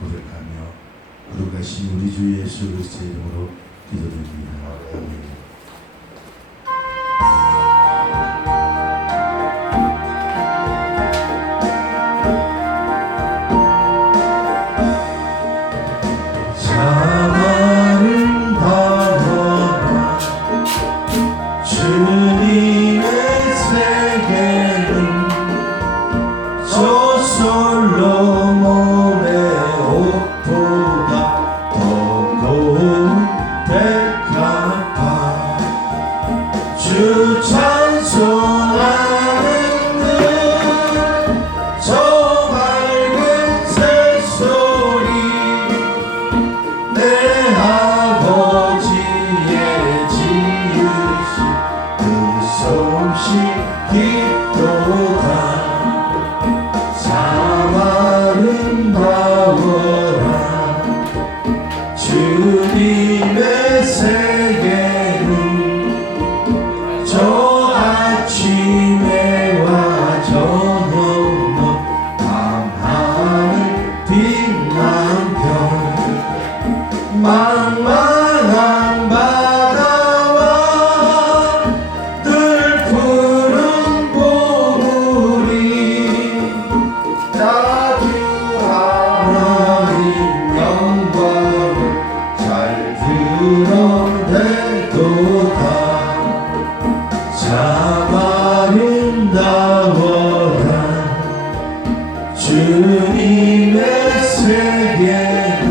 고백하며 거룩하신 우리 주 예수 그리스도의 이름으로 기도드립니다. 아멘. 망망한 바다와 늘 푸른 보물이 나 주 하나님 영광을 잘 드러내도다. 참 아름다워라 주님의 세계는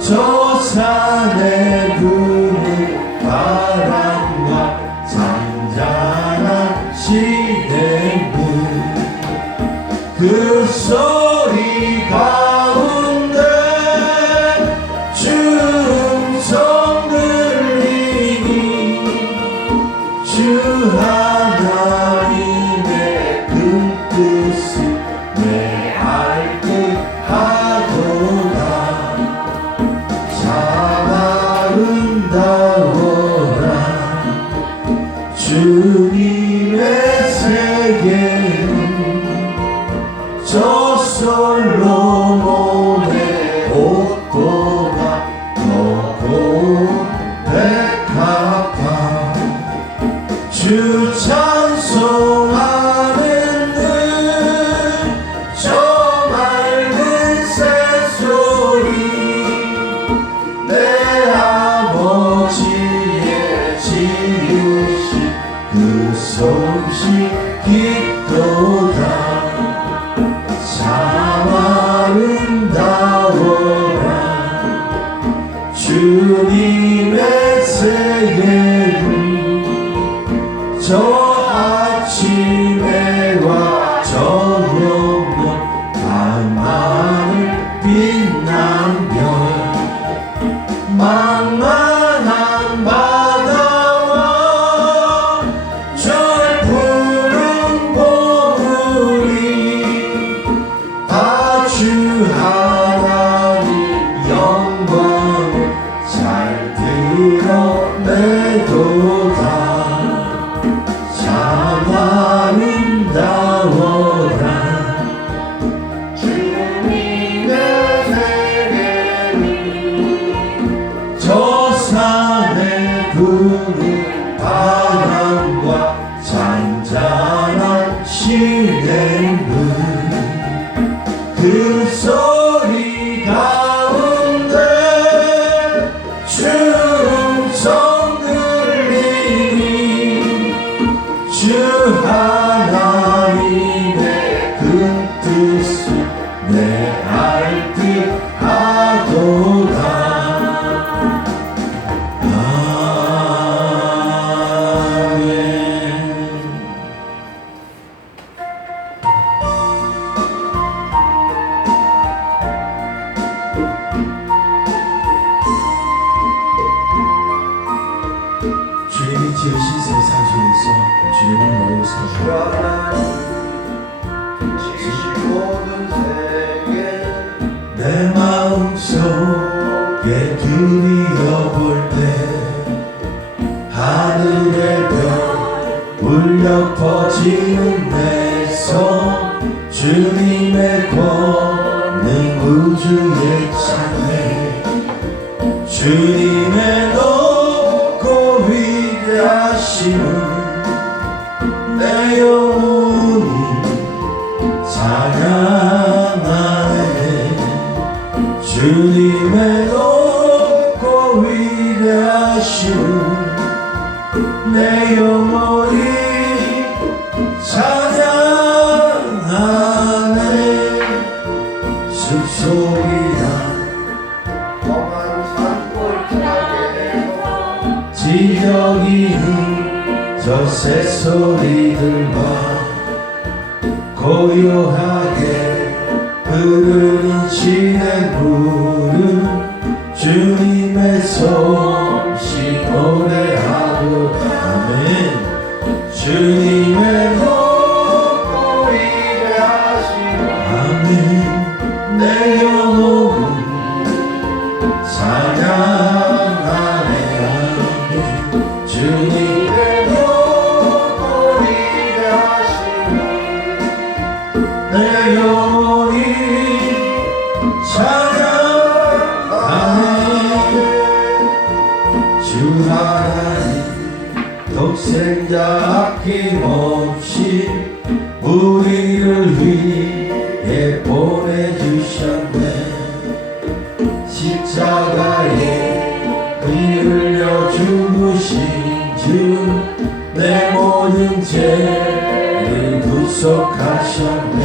저 산에 부는 바람과 잔잔한 시내는 그 소리 가운데 주음성 들리니 주 하나님의 그 뜻을 내 알 듯 하도다. 아름다워라 주님의 세계는 저 솔로몬의 옷보다 더 고운 백합화 주 찬송하는 저 맑은 새소리 내 아버지의 지으신 그 솜씨 깊도다. 참 아름다워라 주님의 세계는 저 아침에와 저녁은 밤하늘 빛난 별 망망한 바다와 저 푸른 보물이 다 주 하나님 영광을 잘 드러내도다. 참 아름다워라 주님의 세계는 저 산에 부는 바람과 잔잔한 시내는 그 소리 가운데 주음성 들리니 주 하나님의 그 뜻을 내 알 듯 하도다. 주님이 지으신 세상 속에서 주님을 모여서 지으신 모든 세계 내 마음속에 들여볼 때 하늘의 별 울려 퍼지는 내 손 주님의 권능과 우주의 찬양 주님의 높고 위대하심을 내 영혼이 찬양하네. 주님의 높고 위대하심을 내 영혼이 찬양하네. 숲속이나 험한 산골짜기에서 지저귀는 저 새소리들과 고요하게 흐르는 진행물은 주님의 솜씨 노래하고 아멘. 주님의 높고 위대하심을 아멘. 내 영혼은 찬양하네. 아멘. 주님의 높고 위대하심을 내 영혼이 찬양하네. 주 하나님 독생자 아낌없이 우리를 위해 보내주셨네. 십자가에 피 흘려 죽으신 주 내 모든 죄를 구속하셨네.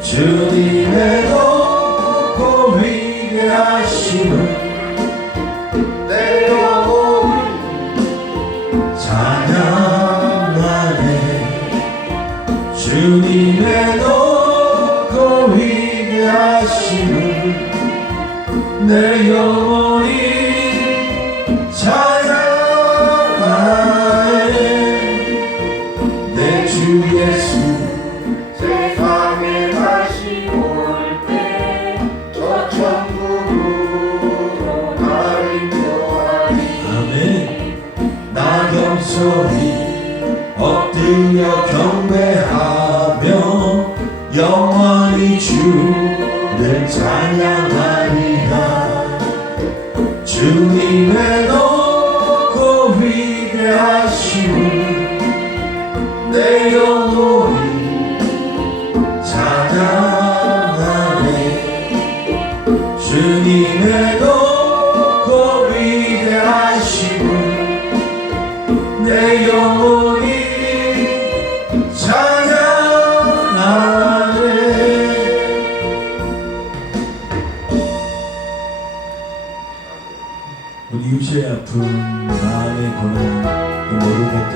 주님의 높고 위대하심을 내 영혼이 찬양하네. 주님의 높고 위대하심을 내 영혼이 찬양하네. 내 주 예수 세상에 다시 올 때 저 천국으로 나를 인도하리. 아멘. 나 겸손히 엎드려 경배하며 영원히 주를 찬양하리라. 주님의 높고 위대하심을 내 영혼이 찬양하네. 주님의 높고 위대하심을 내 영혼이 찬양하네. 우리 육체의 아픔, 마음의 고난, 그 모든 것들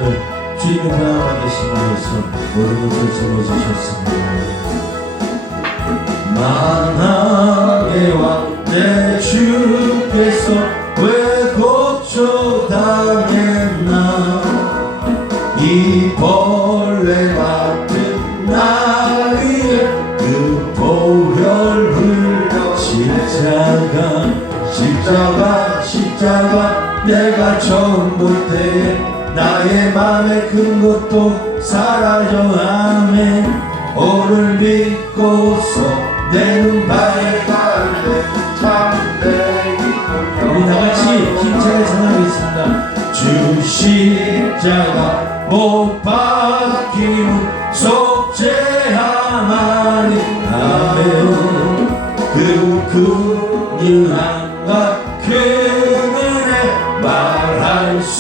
주님의 고난을 받으신 위해서 모든 것을 짊어지셨습니다. 만왕의 왕 내 주께서 왜 고초당했나. 이 벌레 같은 나 위에 그 보혈 흘려 십자가 내가 처음 볼 때에 나의 맘에 큰 것도 사라져. 아멘. 오늘 믿고서 내 눈 밝아내 참내 우리 다같이 힘차게 찬양하겠습니다. 주 십자가 못 박힘은 속죄하나니. 아멘. 그 긍휼함과 그 은혜 말할 수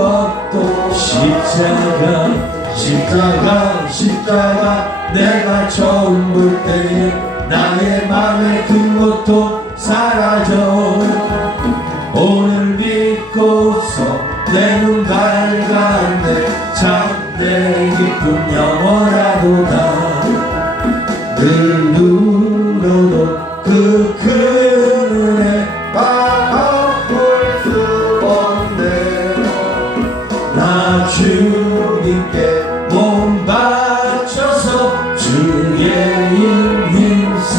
없도 십자가 내가 처음 볼 때에 나의 맘에 큰 것도 사라져. 오늘 믿고서 내 눈 밝았네. 참내 기쁨 영원하도다. 늘 누러도 그 큰 은혜 맛볼 수 없네. 나 주님께 몸 바쳐서 주의 일 힘쓰.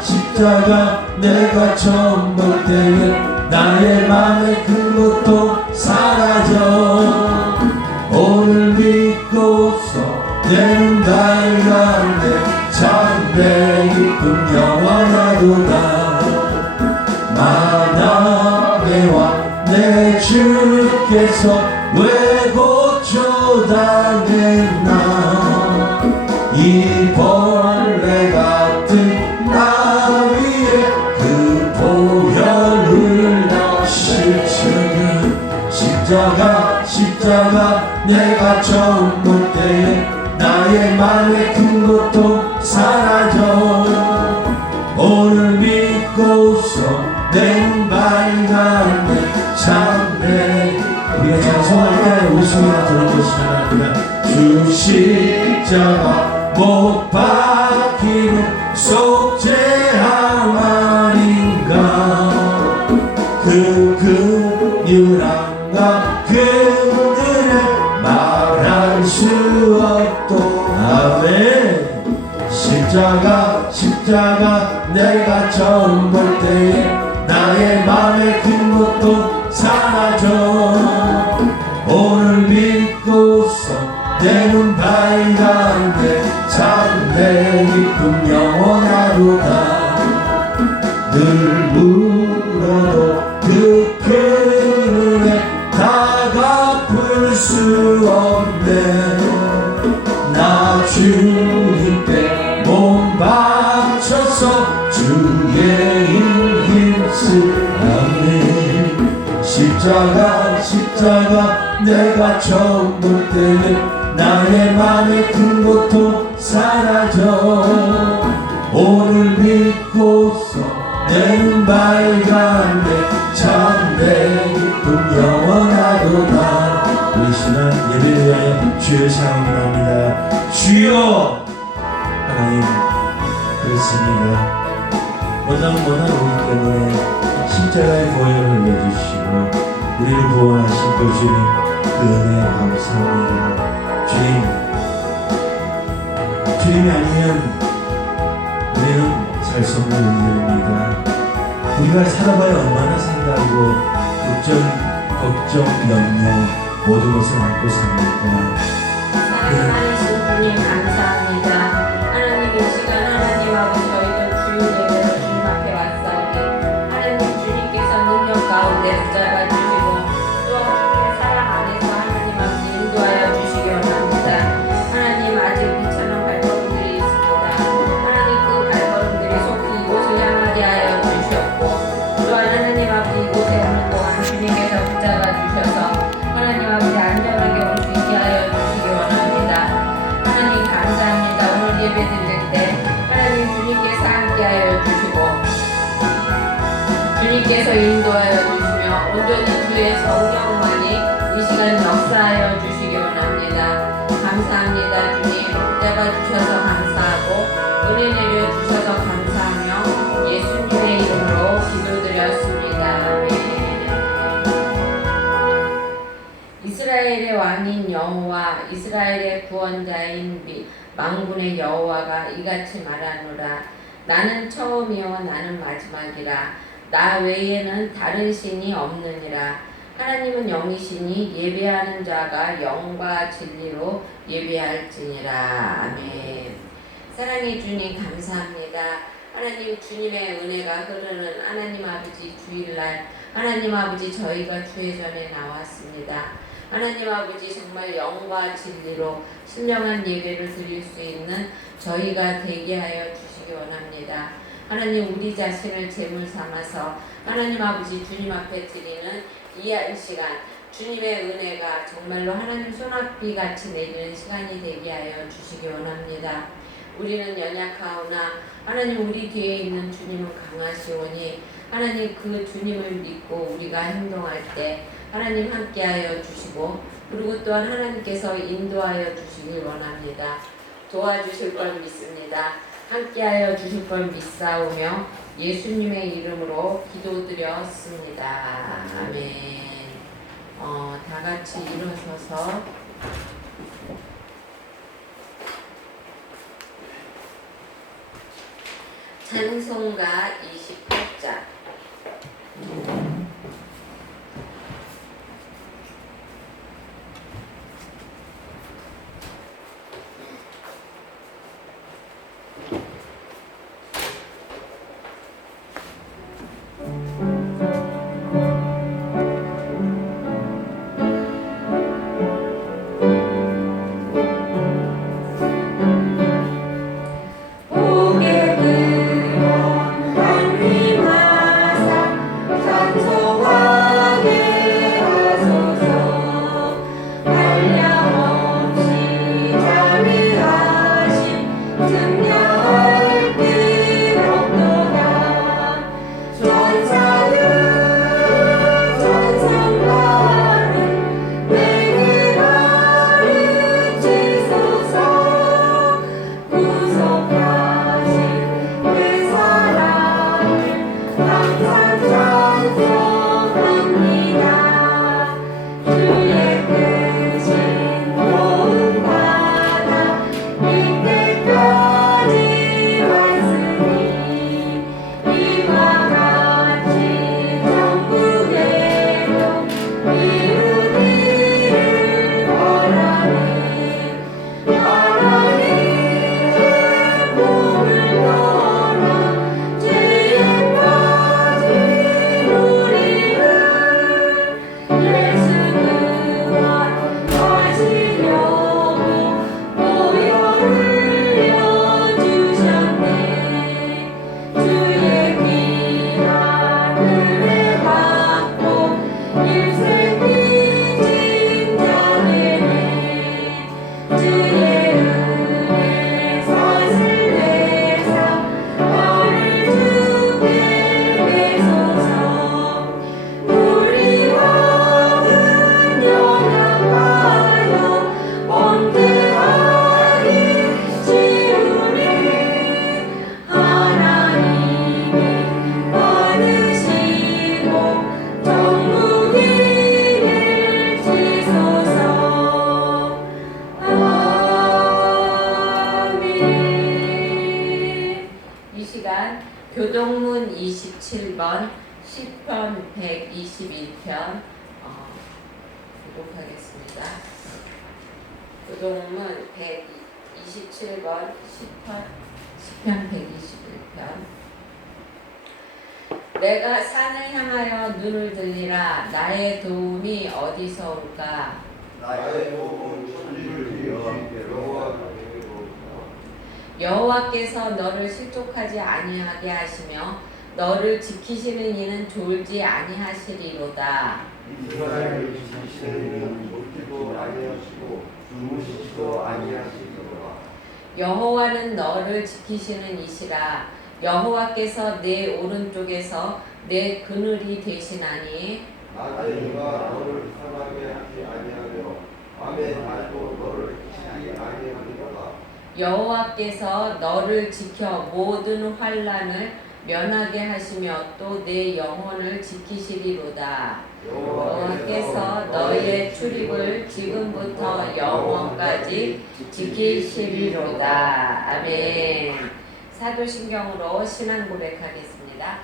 십자가 내가 처음 볼 때에 나의 맘에 큰 것도 사라져. 오늘 믿고서 내 눈 밝아 영원하도다. 만왕의 왕 내 주께서 왜 고쳐다냈나. 이 벌레 같은 나 위에 그 보혈을 실천은 십자가 내가 처음 볼 때에 나의 맘의 큰 고통 사라져. 오늘 믿고서 내 눈 밝았네. 참네. 우리가 찬송할 때 웃음이나 들은 것이 하나입니다. 주 십자가 못 박히는 속죄함 아닌가. 그 긍휼함과 그 은혜 말할 수 없도. 아멘. 십자가 내가 처음 볼 때에 나의 맘에 큰 것도 사라져. 오늘 믿고서 내 눈 밝았네. 참내 기쁨 영원하도다. 늘 물어도 그 은혜 다 갚을 수 없네. 나 주님께 몸 바쳐서 주의 일 힘쓰라네. 십자가 내가 처음 볼 때에 나의 맘에 큰 고통 사라져. 오늘 믿고서 내 눈 밝았네. 참내 기쁨 영원하도다. 우리 신앙 예배를 위하여 주의 사랑합니다. 주여. 하나님 그렇습니다. 원한 우리 때문에 십자가의 보혈을 흘려주시고 우리를 구원하신 그 주님 그 은혜에 감사합니다. 주님이 아니면 우리는 살 수 없는 은혜입니다. 우리가 살아봐야 얼마나 산다고 걱정, 염려 모든 것을 안고 삽니까? 사랑하신 주님 감사합니다. 하나님 이 시간 하나님하고 저희도 주일 예배로 주님 앞에 왔사오니 하나님 주님께서 능력 가운데 붙잡아 주시고 또 주님의 사랑 안에서 하나님 아버지 인도하여 주시기 원합니다. 하나님 아직 비천한 발걸음들이 있습니다. 하나님 그 발걸음들이 속히 이곳을 향하게 하여 주셨고 또한 하나님 아버지 이곳에 오는 동안 주님께서 붙잡아 주셔서 하나님 아버지 안전하게 올 수 있게 하여 주시기 원합니다. 하나님 감사합니다. 오늘 예배 드릴 때 하나님 주님께서 함께하여 주시고 주님께서 인도하여 주시며 온전히 주의 성령만이 이 시간 역사하여 주시기 원합니다. 감사합니다. 주님 붙잡아 주셔서 감사하고 은혜 내려 주셔서 감사하며 예수님의 이름으로 기도드렸습니다. 아멘. 이스라엘의 왕인 여호와 이스라엘의 구원자인 만군의 여호와가 이같이 말하노라. 나는 처음이요 나는 마지막이라. 나 외에는 다른 신이 없느니라. 하나님은 영이시니 예배하는 자가 영과 진리로 예배할지니라. 아멘. 사랑의 주님 감사합니다. 하나님 주님의 은혜가 흐르는 하나님 아버지 주일날 하나님 아버지 저희가 주의 전에 나왔습니다. 하나님 아버지 정말 영과 진리로 신령한 예배를 드릴 수 있는 저희가 되게 하여 주시기 원합니다. 하나님 우리 자신을 제물 삼아서 하나님 아버지 주님 앞에 드리는 이 한 시간 주님의 은혜가 정말로 하나님 손아귀 같이 내리는 시간이 되게 하여 주시기 원합니다. 우리는 연약하오나 하나님 우리 뒤에 있는 주님은 강하시오니 하나님 그 주님을 믿고 우리가 행동할 때 하나님 함께하여 주시고 그리고 또한 하나님께서 인도하여 주시길 원합니다. 도와주실 걸 믿습니다. 함께하여 주실 걸 믿사오며 예수님의 이름으로 기도드렸습니다. 아멘. 다 같이 일어서서 찬송가 28장 시간 교동문 27번 시편 121편 기록하겠습니다. 교동문 127번 시편 121편. 내가 산을 향하여 눈을 들리라. 나의 도움이 어디서 올까? 나의 도움은 천지를 위하여 여호와께서 너를 실족하지 아니하게 하시며 너를 지키시는 이는 졸지 아니하시리로다. 이스라엘을 지키시는 이는 졸지도 아니하시고 주무시지도 아니하시리로다. 여호와는 너를 지키시는 이시라. 여호와께서 내 오른쪽에서 내 그늘이 되시나니 낮에 누가 너를 상하게 하지 아니하며 밤에 달도 너를 지키지 아니하리로다. 여호와께서 너를 지켜 모든 환난을 면하게 하시며 또 내 영혼을 지키시리로다. 여호와께서 너희의 출입을 지금부터 영원까지 지키시리로다. 아멘. 사도신경으로 신앙 고백하겠습니다.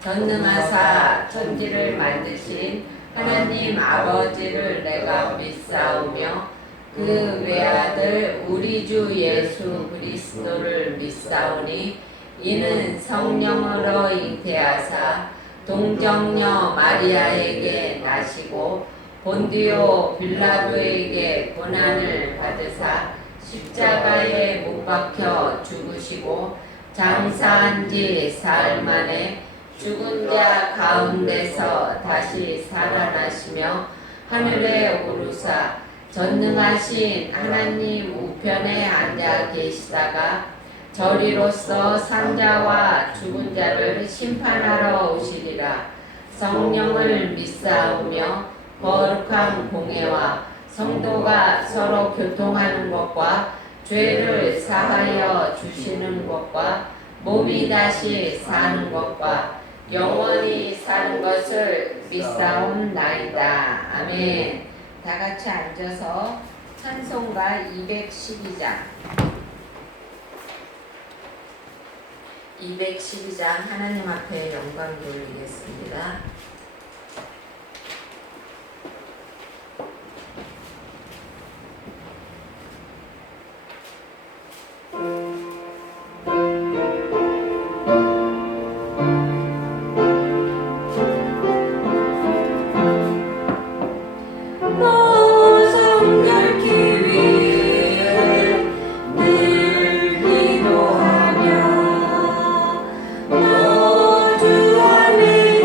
전능하사 천지를 만드신 하나님 아버지를 내가 믿사오며 그 외아들 우리 주 예수 그리스도를 믿사오니 이는 성령으로 잉태하사 동정녀 마리아에게 나시고 본디오 빌라도에게 고난을 받으사 십자가에 못 박혀 죽으시고 장사한 지 사흘 만에 죽은 자 가운데서 다시 살아나시며 하늘에 오르사 전능하신 하나님 우편에 앉아 계시다가 저리로서 산자와 죽은 자를 심판하러 오시리라. 성령을 믿사오며 거룩한 공회와 성도가 서로 교통하는 것과 죄를 사하여 주시는 것과 몸이 다시 사는 것과 영원히 사는 것을 믿사옵나이다. 아멘. 다 같이 앉아서 찬송가 212장 하나님 앞에 영광 돌리겠습니다. 주 안에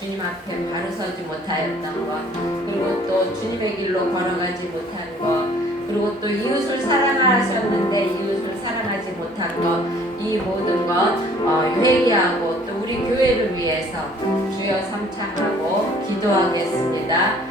주님 앞에 바로 서지 못하였던 것, 그리고 또 주님의 길로 걸어가지 못한 것, 그리고 또 이웃을 사랑하셨는데 이웃을 사랑하지 못한 것, 이 모든 것 회개하고 또 우리 교회를 위해서 주여 삼창하고 기도하겠습니다.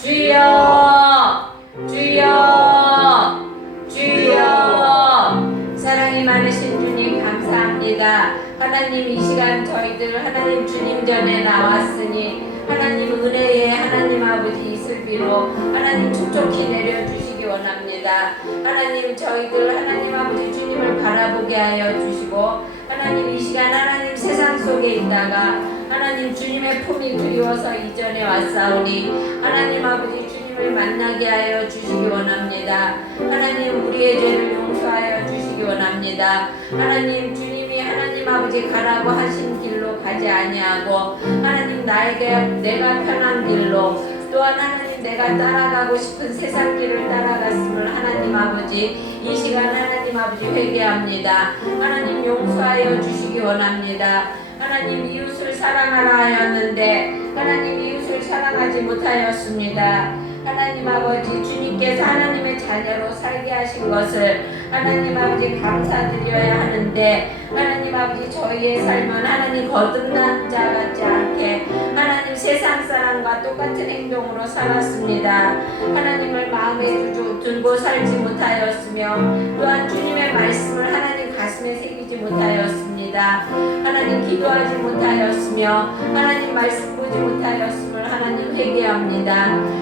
주여, 주여, 주여. 사랑이 많으신 주님 감사합니다. 하나님, 이 시간 저희들 하나님 주님 전에 나왔으니 하나님 은혜에 하나님 아버지 이슬비로 하나님 촉촉히 내려주시기 원합니다. 하나님, 저희들 하나님 아버지 주님을 바라보게 하여 주시고, 하나님 이 시간 하나님 세상 속에 있다가 하나님 주님의 품이 그리워서 이전에 왔사오니 하나님 아버지 주님을 만나게 하여 주시기 원합니다. 하나님, 우리의 죄를 용서하여 주시기 원합니다. 하나님, 주님이 하나님 아버지 가라고 하신 길로 가지 아니하고 하나님 내가 편한 길로, 또한 하나님 내가 따라가고 싶은 세상 길을 따라갔음을 하나님 아버지 이 시간 하나님 아버지 회개합니다. 하나님 용서하여 주시기 원합니다. 하나님, 이웃을 사랑하라 하였는데 하나님 이웃을 사랑하지 못하였습니다. 하나님 아버지, 주님께서 하나님의 자녀로 살게 하신 것을 하나님 아버지 감사드려야 하는데 하나님 아버지 저희의 삶은 하나님 거듭난 자 같지 않게 하나님 세상 사람과 똑같은 행동으로 살았습니다. 하나님을 마음에 두고 살지 못하였으며 또한 주님의 말씀을 하나님 가슴에 새기지 못하였습니다. 하나님 기도하지 못하였으며 하나님 말씀 보지 못하였음을 하나님 회개합니다.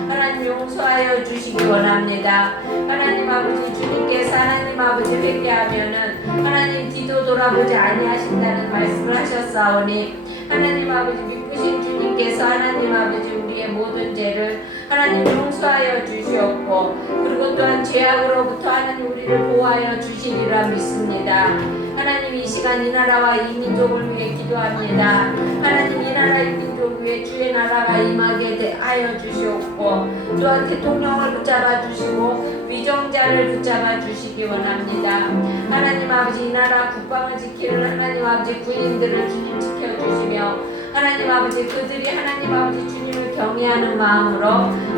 하나님 용서하여 주시기 원합니다. 하나님 아버지, 주님께서 하나님 아버지 회개하면은 하나님 뒤도 돌아보지 아니하신다는 말씀을 하셨사오니 하나님 아버지 믿으신 주님께서 하나님 아버지 우리의 모든 죄를 하나님 용서하여 주시옵고, 그리고 또한 죄악으로부터 하나님 우리를 보호하여 주시리라 믿습니다. 하나님, 이 시간 이 나라와 이 민족을 위해 기도합니다. 하나님, 이 나라 이 민족 위에 주의 나라가 임하게 하여 주시옵고, 또한 대통령을 붙잡아 주시고 위정자를 붙잡아 주시기 원합니다. 하나님 아버지, 이 나라 국방을 지키는 하나님 아버지 군인들을 주님 지켜주시며 하나님 아버지 그들이 하나님 아버지 주님을 경외하는 마음으로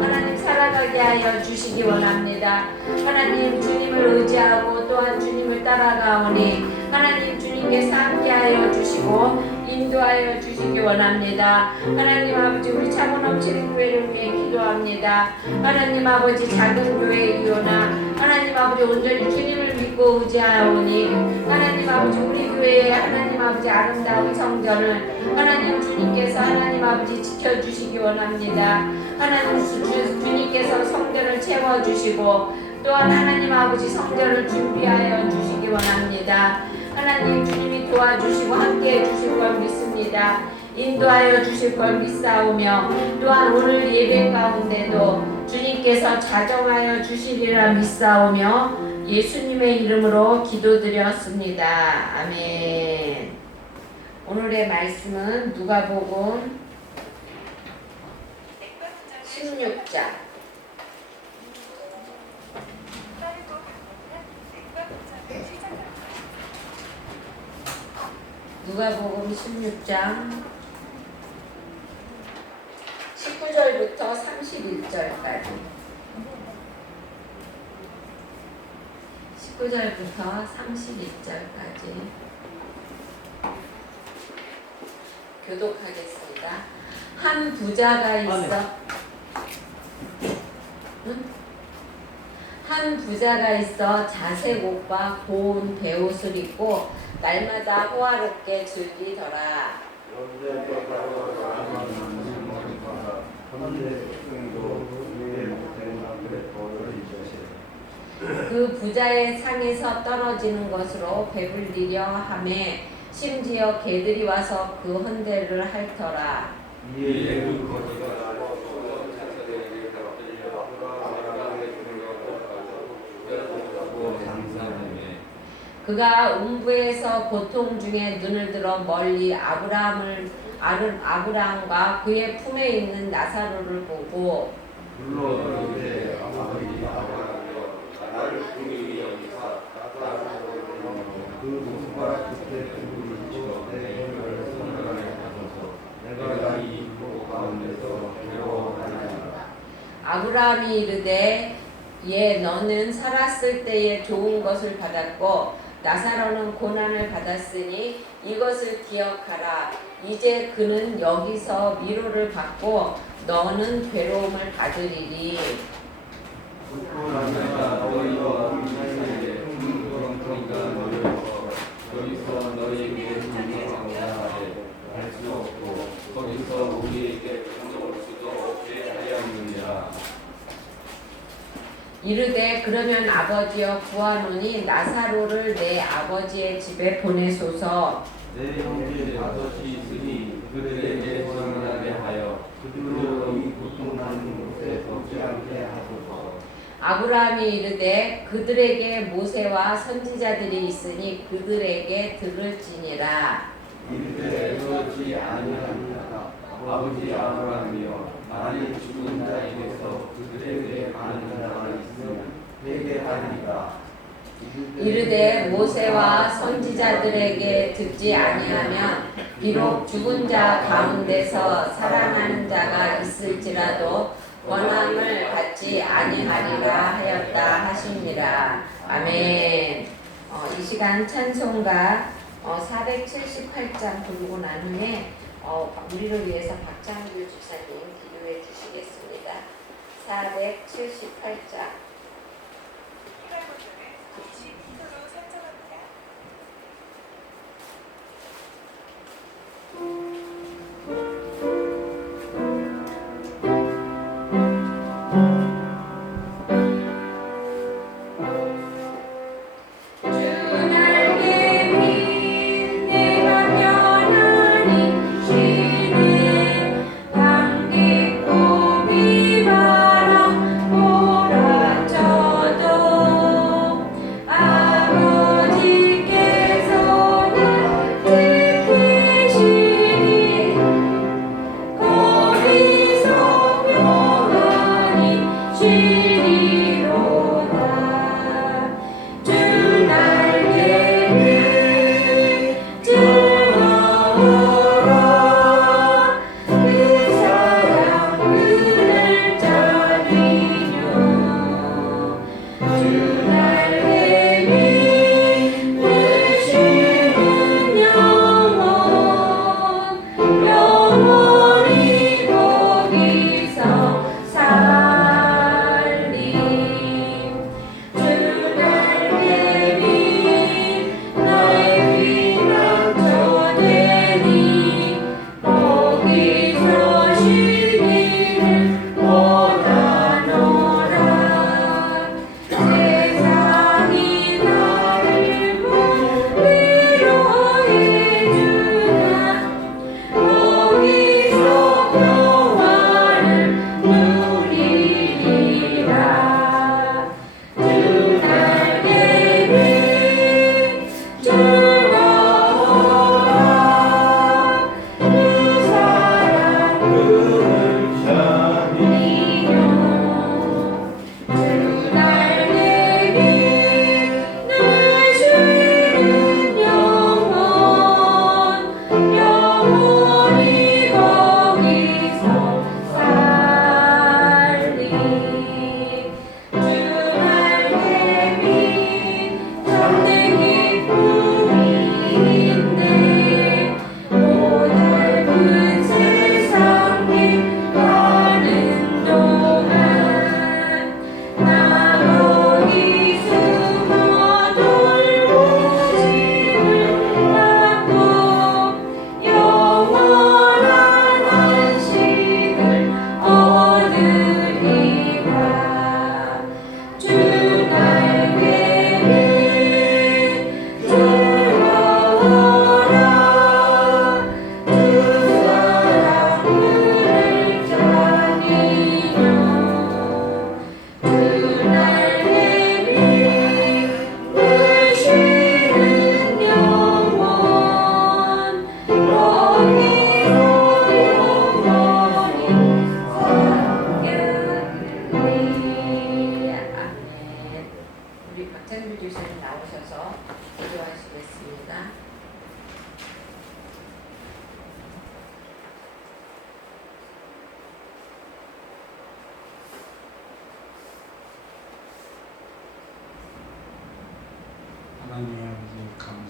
하나님 살아가게 하여 주시기 원합니다. 하나님, 주님을 의지하고 또한 주님을 따라가오니 하나님 주님께서 함께하여 주시고 인도하여 주시기 원합니다. 하나님 아버지, 우리 차고 넘치는 교회를 위해 기도합니다. 하나님 아버지, 작은 교회 이오나 하나님 아버지 온전히 주님을 믿고 의지하오니 하나님 아버지 우리 교회의 하나님 아버지 아름다운 성전을 하나님 주님께서 하나님 아버지 지켜주시기 원합니다. 하나님 주님께서 성전을 채워주시고 또한 하나님 아버지 성전을 준비하여 주시기 원합니다. 하나님, 주님이 도와주시고 함께해 주실 걸 믿습니다. 인도하여 주실 걸 믿사오며 또한 오늘 예배 가운데도 주님께서 자정하여 주시리라 믿사오며 예수님의 이름으로 기도드렸습니다. 아멘. 오늘의 말씀은 누가복음 16장 누가복음 16장 19절부터 31절까지 19절부터 31절까지 교독하겠습니다. 한 부자가 있어 한 부자가 있어 자색 옷과 고운 베옷을 입고 날마다 호화롭게 즐기더라. 그 부자의 상에서 떨어지는 것으로 배불리려 하매 심지어 개들이 와서 그 헌대를 핥더라. 그가 음부에서 고통 중에 눈을 들어 멀리 아브라함과 그의 품에 있는 나사로를 보고 아브라함이 이르되 예 너는 살았을 때에 좋은 것을 받았고 나사로는 고난을 받았으니 이것을 기억하라. 이제 그는 여기서 위로를 받고 너는 괴로움을 받으리니. 내가 너희와 이스라엘의 흥분하니까 너희와 여기서 너희에게 상상하라 할수 없고 거기서 우리에게 감동할 수도 없게 하였느니라. 이르되 그러면 아버지여 구하노니 나사로를 내 아버지의 집에 보내소서. 내 형제 다섯이 있으니 그들에게 전하게 하여 그들로 이 고통하는 곳에 걷지 않게 하소서. 아브라함이 이르되 그들에게 모세와 선지자들이 있으니 그들에게 들을지니라. 이르되 그렇지 아니하니라. 아버지 아브라함이여 만일 죽은 자에게서 그들에게 가는 자가 있으면 회개하리라. 이르되 모세와 선지자들에게 듣지 아니하면 비록 죽은 자 가운데서 살아나는 자가 있을지라도 원함을 받지 아니하리라 하였다 하시니라. 아멘. 이 시간 찬송가 478장 부르고 난 후에 우리를 위해서 박장규 집사님 기도해 주시겠습니다. 478장. 감기고 비바람 보라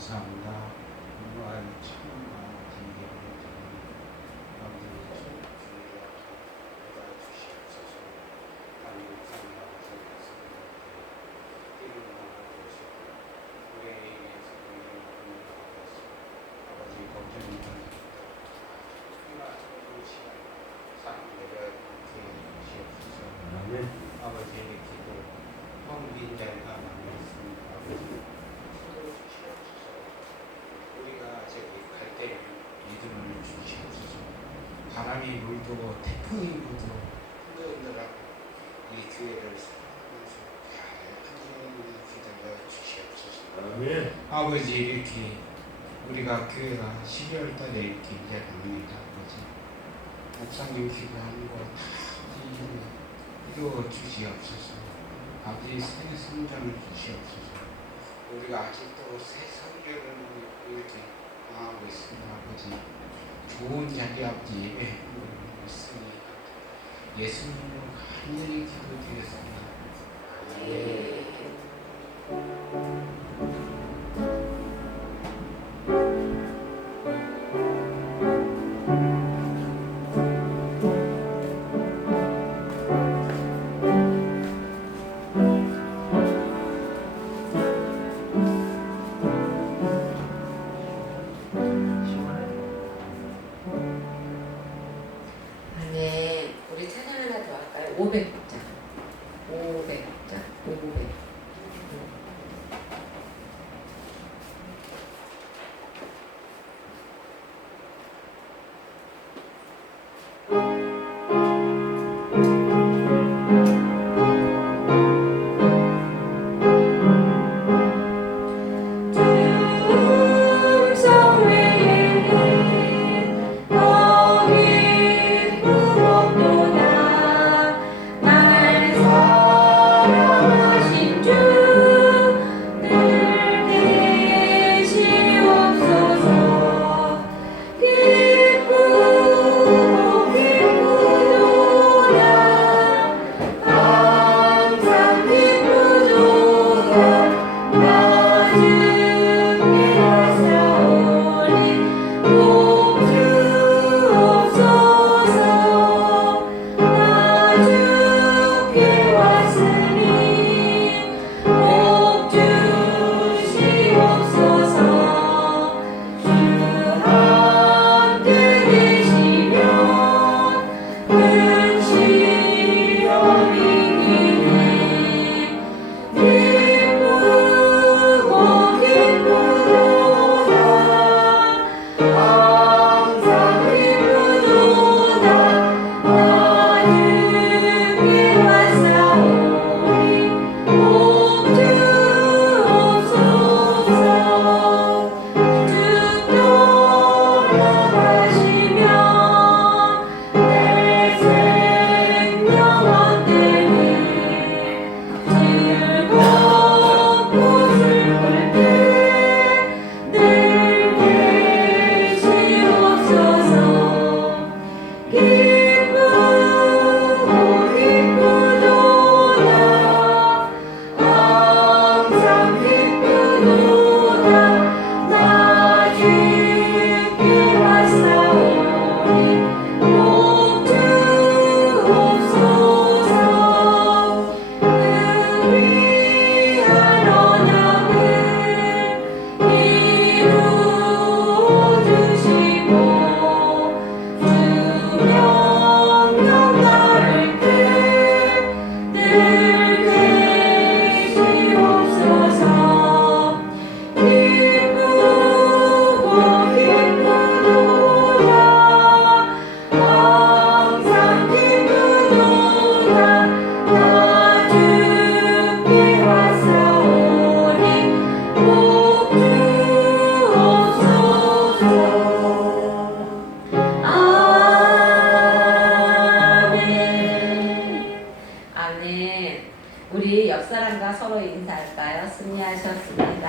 감사합니다. 무한 천만 진리하는 아버지 주님과 보다 주시옵소서. 하나님 상하옵소서. 이름을 나눠주시고 우리에게서 우리를 공격하옵소서. 아버지 걱정이 아버지의 기도 텅빈 자리가 많았습니다. 아버지 주시옵소서. 우리가 저기 갈 때 믿음을 주시옵소서. 바람이 불고 태풍이 불고 흔들흔들하고 이 교회를 살면서 잘 안전히 기다려 주시옵소서. 아버지 이렇게 우리가 교회가 12월 달에 이렇게 이제 갑니다. 아버지 목사님 기도하는 거다 이루어 주시옵소서. 아버지 새 성장을 주시옵소서. 우리가 아직도 새 성전을 이렇게 하고 있습니다. 아버지 좋은 자리 아버지 예배하는 걸 있으니 예수님으로 간절히 기도드렸습니다. 네, 우리 찬양 하나 더 할까요? 500장. 500장. 500. 우리 옆 사람과 서로 인사할까요? 승리하셨습니다.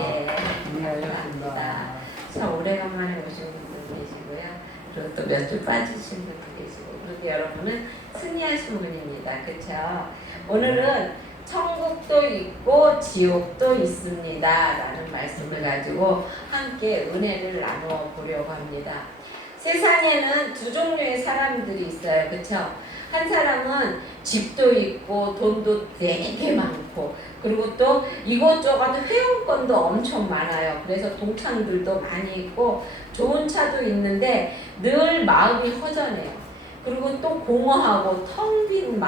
예, 감사합니다. 참 오래간만에 오신 분들 계시고요. 그리고 또 몇 주 빠지신 분들 계시고, 그리고 여러분은 승리하신 분입니다. 그렇죠? 오늘은 천국도 있고 지옥도 있습니다 라는 말씀을 가지고 함께 은혜를 나누어 보려고 합니다. 세상에는 두 종류의 사람들이 있어요. 그쵸? 한 사람은 집도 있고 돈도 되게 많고 그리고 또 이곳저곳 회원권도 엄청 많아요. 그래서 동창들도 많이 있고 좋은 차도 있는데 늘 마음이 허전해요. 그리고 또 공허하고 텅 빈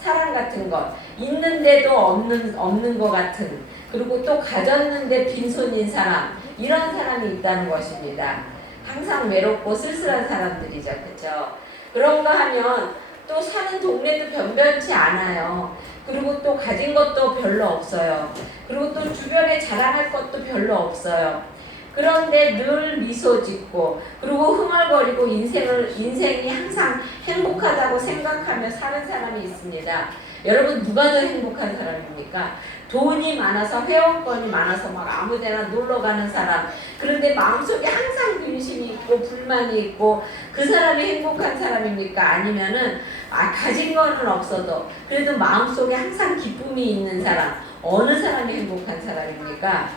사람 같은 것, 있는데도 없는 것 같은, 그리고 또 가졌는데 빈손인 사람, 이런 사람이 있다는 것입니다. 항상 외롭고 쓸쓸한 사람들이죠. 그쵸? 그런가 하면 또 사는 동네도 변변치 않아요. 그리고 또 가진 것도 별로 없어요. 그리고 또 주변에 자랑할 것도 별로 없어요. 그런데 늘 미소 짓고 그리고 흥얼거리고 인생이 항상 행복하다고 생각하며 사는 사람이 있습니다. 여러분 누가 더 행복한 사람입니까? 돈이 많아서 회원권이 많아서 막 아무데나 놀러가는 사람, 그런데 마음속에 항상 근심이 있고 불만이 있고 그 사람이 행복한 사람입니까? 아니면은 가진 거는 없어도 그래도 마음속에 항상 기쁨이 있는 사람, 어느 사람이 행복한 사람입니까?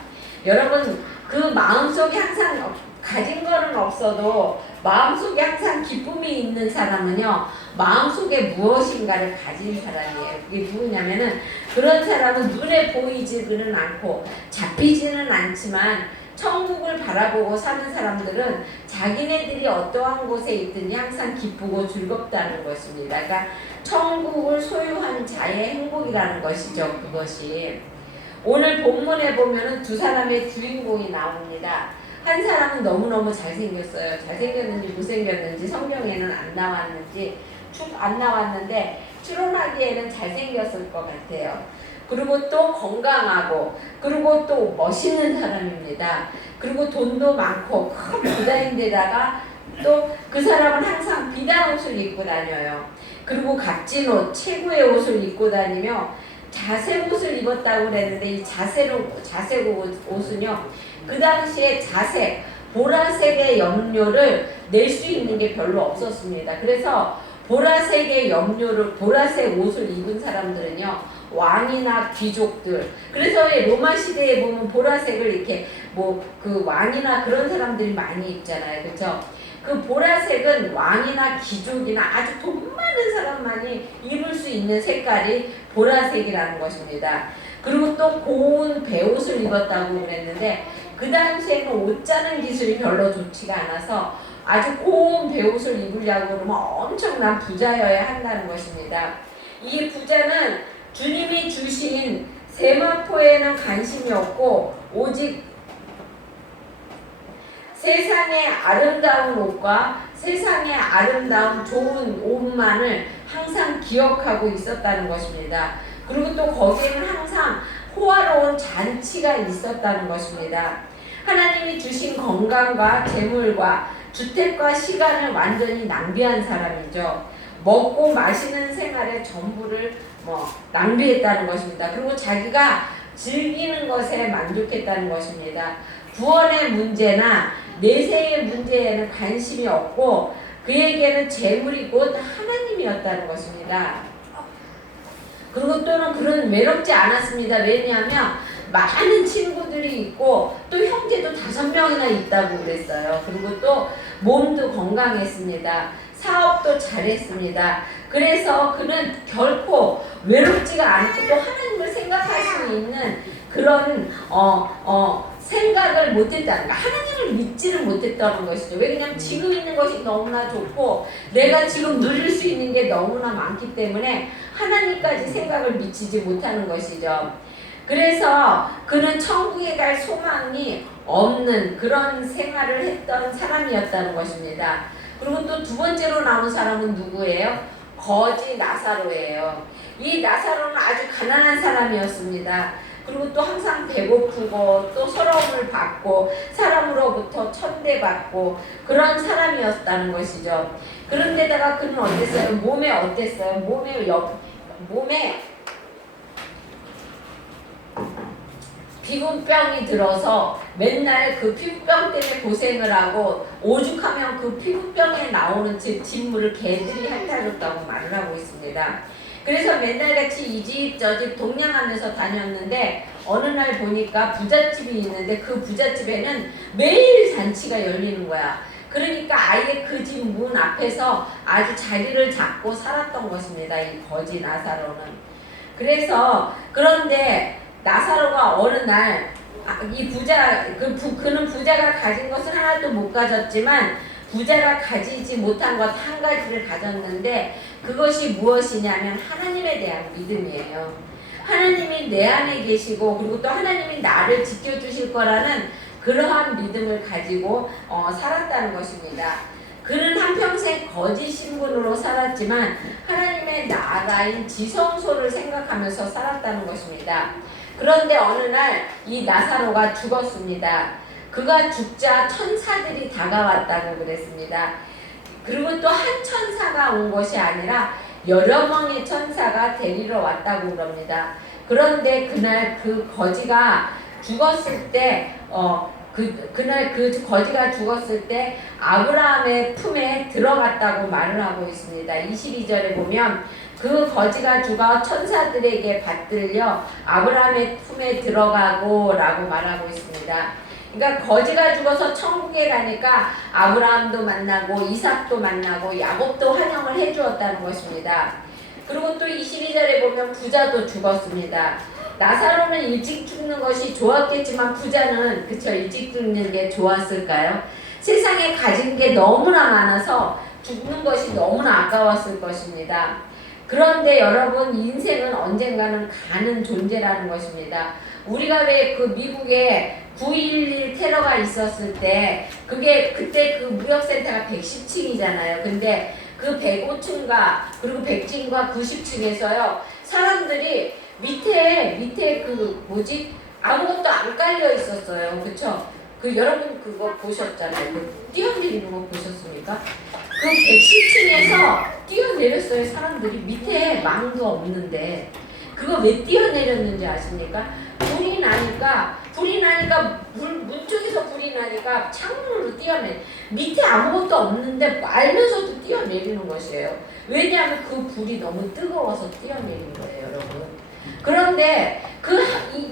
여러분 그 마음속에 항상 가진 거는 없어도 마음속에 항상 기쁨이 있는 사람은요, 마음속에 무엇인가를 가진 사람이에요. 그게 누구냐면은 그런 사람은 눈에 보이지는 않고 잡히지는 않지만 천국을 바라보고 사는 사람들은 자기네들이 어떠한 곳에 있든지 항상 기쁘고 즐겁다는 것입니다. 그러니까 천국을 소유한 자의 행복이라는 것이죠. 그것이 오늘 본문에 보면은 두 사람의 주인공이 나옵니다. 한 사람은 너무너무 잘생겼어요. 잘생겼는지 못생겼는지 성경에는 안 나왔는데 추론하기에는 잘생겼을 것 같아요. 그리고 또 건강하고 그리고 또 멋있는 사람입니다. 그리고 돈도 많고 큰 부자인데다가 또 그 사람은 항상 비단 옷을 입고 다녀요. 그리고 값진 옷, 최고의 옷을 입고 다니며 자색 옷을 입었다고 그랬는데 이 자색 옷은요, 그 당시에 자색, 보라색의 염료를 낼 수 있는 게 별로 없었습니다. 그래서 보라색 옷을 입은 사람들은요, 왕이나 귀족들, 그래서 로마 시대에 보면 보라색을 이렇게 그 왕이나 그런 사람들이 많이 입잖아요. 그렇죠? 그 보라색은 왕이나 귀족이나 아주 돈 많은 사람만이 입을 수 있는 색깔이 보라색이라는 것입니다. 그리고 또 고운 배옷을 입었다고 그랬는데 그 당시에는 옷 짜는 기술이 별로 좋지가 않아서 아주 고운 배옷을 입으려고 그러면 엄청난 부자여야 한다는 것입니다. 이 부자는 주님이 주신 세마포에는 관심이 없고 오직 세상의 아름다운 옷과 세상의 아름다운 좋은 옷만을 항상 기억하고 있었다는 것입니다. 그리고 또 거기에는 항상 호화로운 잔치가 있었다는 것입니다. 하나님이 주신 건강과 재물과 주택과 시간을 완전히 낭비한 사람이죠. 먹고 마시는 생활에 전부를 낭비했다는 것입니다. 그리고 자기가 즐기는 것에 만족했다는 것입니다. 구원의 문제나 내세의 문제에는 관심이 없고 그에게는 재물이 곧 하나님이었다는 것입니다. 그리고 또는 그런 외롭지 않았습니다. 왜냐하면 많은 친구들이 있고 또 형제도 5명이나 있다고 그랬어요. 그리고 또 몸도 건강했습니다. 사업도 잘했습니다. 그래서 그는 결코 외롭지가 않고 또 하나님을 생각할 수 있는 그런 생각을 못했다는 거, 하나님을 믿지를 못했다는 것이죠. 왜냐하면 지금 있는 것이 너무나 좋고 내가 지금 누릴 수 있는 게 너무나 많기 때문에 하나님까지 생각을 미치지 못하는 것이죠. 그래서 그는 천국에 갈 소망이 없는 그런 생활을 했던 사람이었다는 것입니다. 그리고 또 두 번째로 나온 사람은 누구예요? 거지 나사로예요. 이 나사로는 아주 가난한 사람이었습니다. 그리고 또 항상 배고프고 또 서러움을 받고 사람으로부터 천대받고 그런 사람이었다는 것이죠. 그런데다가 그는 어땠어요? 몸에 어땠어요? 몸에 피부병이 들어서 맨날 그 피부병 때문에 고생을 하고 오죽하면 그 피부병에 나오는 진물을 개들이 핥아줬다고 말을 하고 있습니다. 그래서 맨날 같이 이 집 저 집 동냥하면서 다녔는데 어느 날 보니까 부잣집이 있는데 그 부잣집에는 매일 잔치가 열리는 거야. 그러니까 아예 그 집 문 앞에서 아주 자리를 잡고 살았던 것입니다. 이 거지 나사로는. 그래서 그런데 나사로가 어느 날 이 부자 그는 부자가 가진 것은 하나도 못 가졌지만 부자가 가지지 못한 것 한 가지를 가졌는데 그것이 무엇이냐면 하나님에 대한 믿음이에요. 하나님이 내 안에 계시고 그리고 또 하나님이 나를 지켜주실 거라는 그러한 믿음을 가지고 살았다는 것입니다. 그는 한평생 거짓 신분으로 살았지만 하나님의 나라인 지성소를 생각하면서 살았다는 것입니다. 그런데 어느 날 이 나사로가 죽었습니다. 그가 죽자 천사들이 다가왔다고 그랬습니다. 그리고 또 한 천사가 온 것이 아니라 여러 명의 천사가 데리러 왔다고 그럽니다. 그런데 그날 그 거지가 죽었을 때 그날 그 거지가 죽었을 때 아브라함의 품에 들어갔다고 말을 하고 있습니다. 22절에 보면 그 거지가 죽어 천사들에게 받들려 아브라함의 품에 들어가고 라고 말하고 있습니다. 그러니까 거지가 죽어서 천국에 가니까 아브라함도 만나고 이삭도 만나고 야곱도 환영을 해주었다는 것입니다. 그리고 또 22절에 보면 부자도 죽었습니다. 나사로는 일찍 죽는 것이 좋았겠지만 부자는 그쵸 일찍 죽는 게 좋았을까요? 세상에 가진 게 너무나 많아서 죽는 것이 너무나 아까웠을 것입니다. 그런데 여러분 인생은 언젠가는 가는 존재라는 것입니다. 우리가 왜 그 미국에 9.11 테러가 있었을 때 그게 그때 그 무역센터가 110층이잖아요. 근데 그 105층과 그리고 100층과 90층에서요 사람들이 밑에 그 뭐지 아무것도 안 깔려 있었어요. 그쵸? 그 여러분 그거 보셨잖아요. 그 뛰어내리는 거 보셨습니까? 그 110층에서 뛰어내렸어요. 사람들이 밑에 망도 없는데 그거 왜 뛰어내렸는지 아십니까? 불이 나니까 문 쪽에서 불이 나니까 창문으로 밑에 아무것도 없는데 알면서도 뛰어내리는 것이에요. 왜냐하면 그 불이 너무 뜨거워서 뛰어내린 거예요, 여러분. 그런데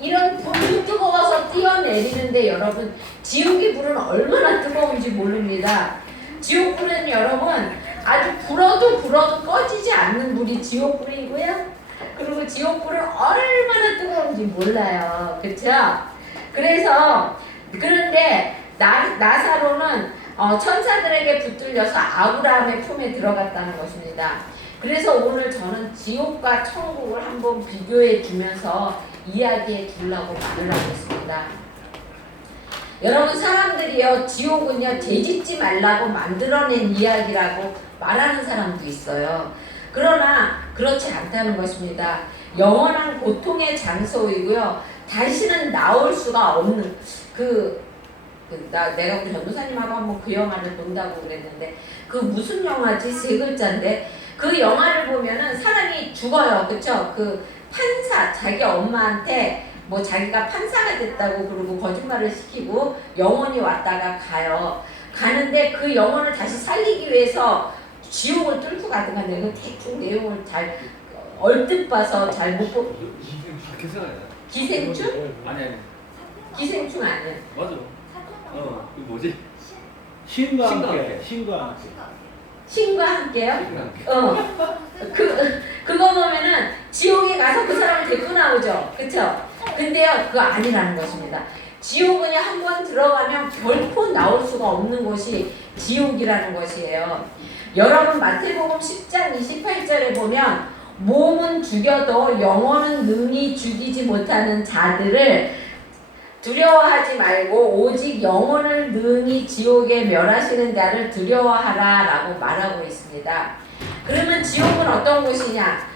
이런 불이 뜨거워서 뛰어내리는데 여러분 지옥의 불은 얼마나 뜨거운지 모릅니다. 지옥불은 여러분 아주 불어도 꺼지지 않는 불이 지옥불이고요. 그리고 지옥불은 얼마나 뜨거운지 몰라요. 그렇죠? 그래서 그런데 나사로는 천사들에게 붙들려서 아브라함의 품에 들어갔다는 것입니다. 그래서 오늘 저는 지옥과 천국을 한번 비교해 주면서 이야기해 주려고 말을 하고 있습니다. 여러분 사람들이요 지옥은요 죄짓지 말라고 만들어낸 이야기라고 말하는 사람도 있어요. 그러나 그렇지 않다는 것입니다. 영원한 고통의 장소이고요 다시는 나올 수가 없는 내가 우리 전도사님하고 한번 그 영화를 본다고 그랬는데 그 무슨 영화지? 3글자인데 그 영화를 보면은 사람이 죽어요. 그쵸? 그 판사 자기 엄마한테 뭐 자기가 판사가 됐다고 그러고 거짓말을 시키고 영혼이 왔다가 가는데 그 영혼을 다시 살리기 위해서 지옥을 뚫고 가든가 내가 대충 내용을 잘 얼뜻 봐서 잘 못 보고 기생충? 아니 기생충 아니야. 맞아. 그 뭐지? 신과 신과 함께. 함께. 신과 함께. 신과 함께요? 그거 보면은 지옥에 가서 그 사람을 데리고 나오죠. 그쵸? 근데요, 그거 아니라는 것입니다. 지옥은 한번 들어가면 결코 나올 수가 없는 곳이 지옥이라는 것이에요. 여러분 마태복음 10장 28절에 보면 몸은 죽여도 영혼은 능히 죽이지 못하는 자들을 두려워하지 말고 오직 영혼을 능히 지옥에 멸하시는 자를 두려워하라 라고 말하고 있습니다. 그러면 지옥은 어떤 곳이냐?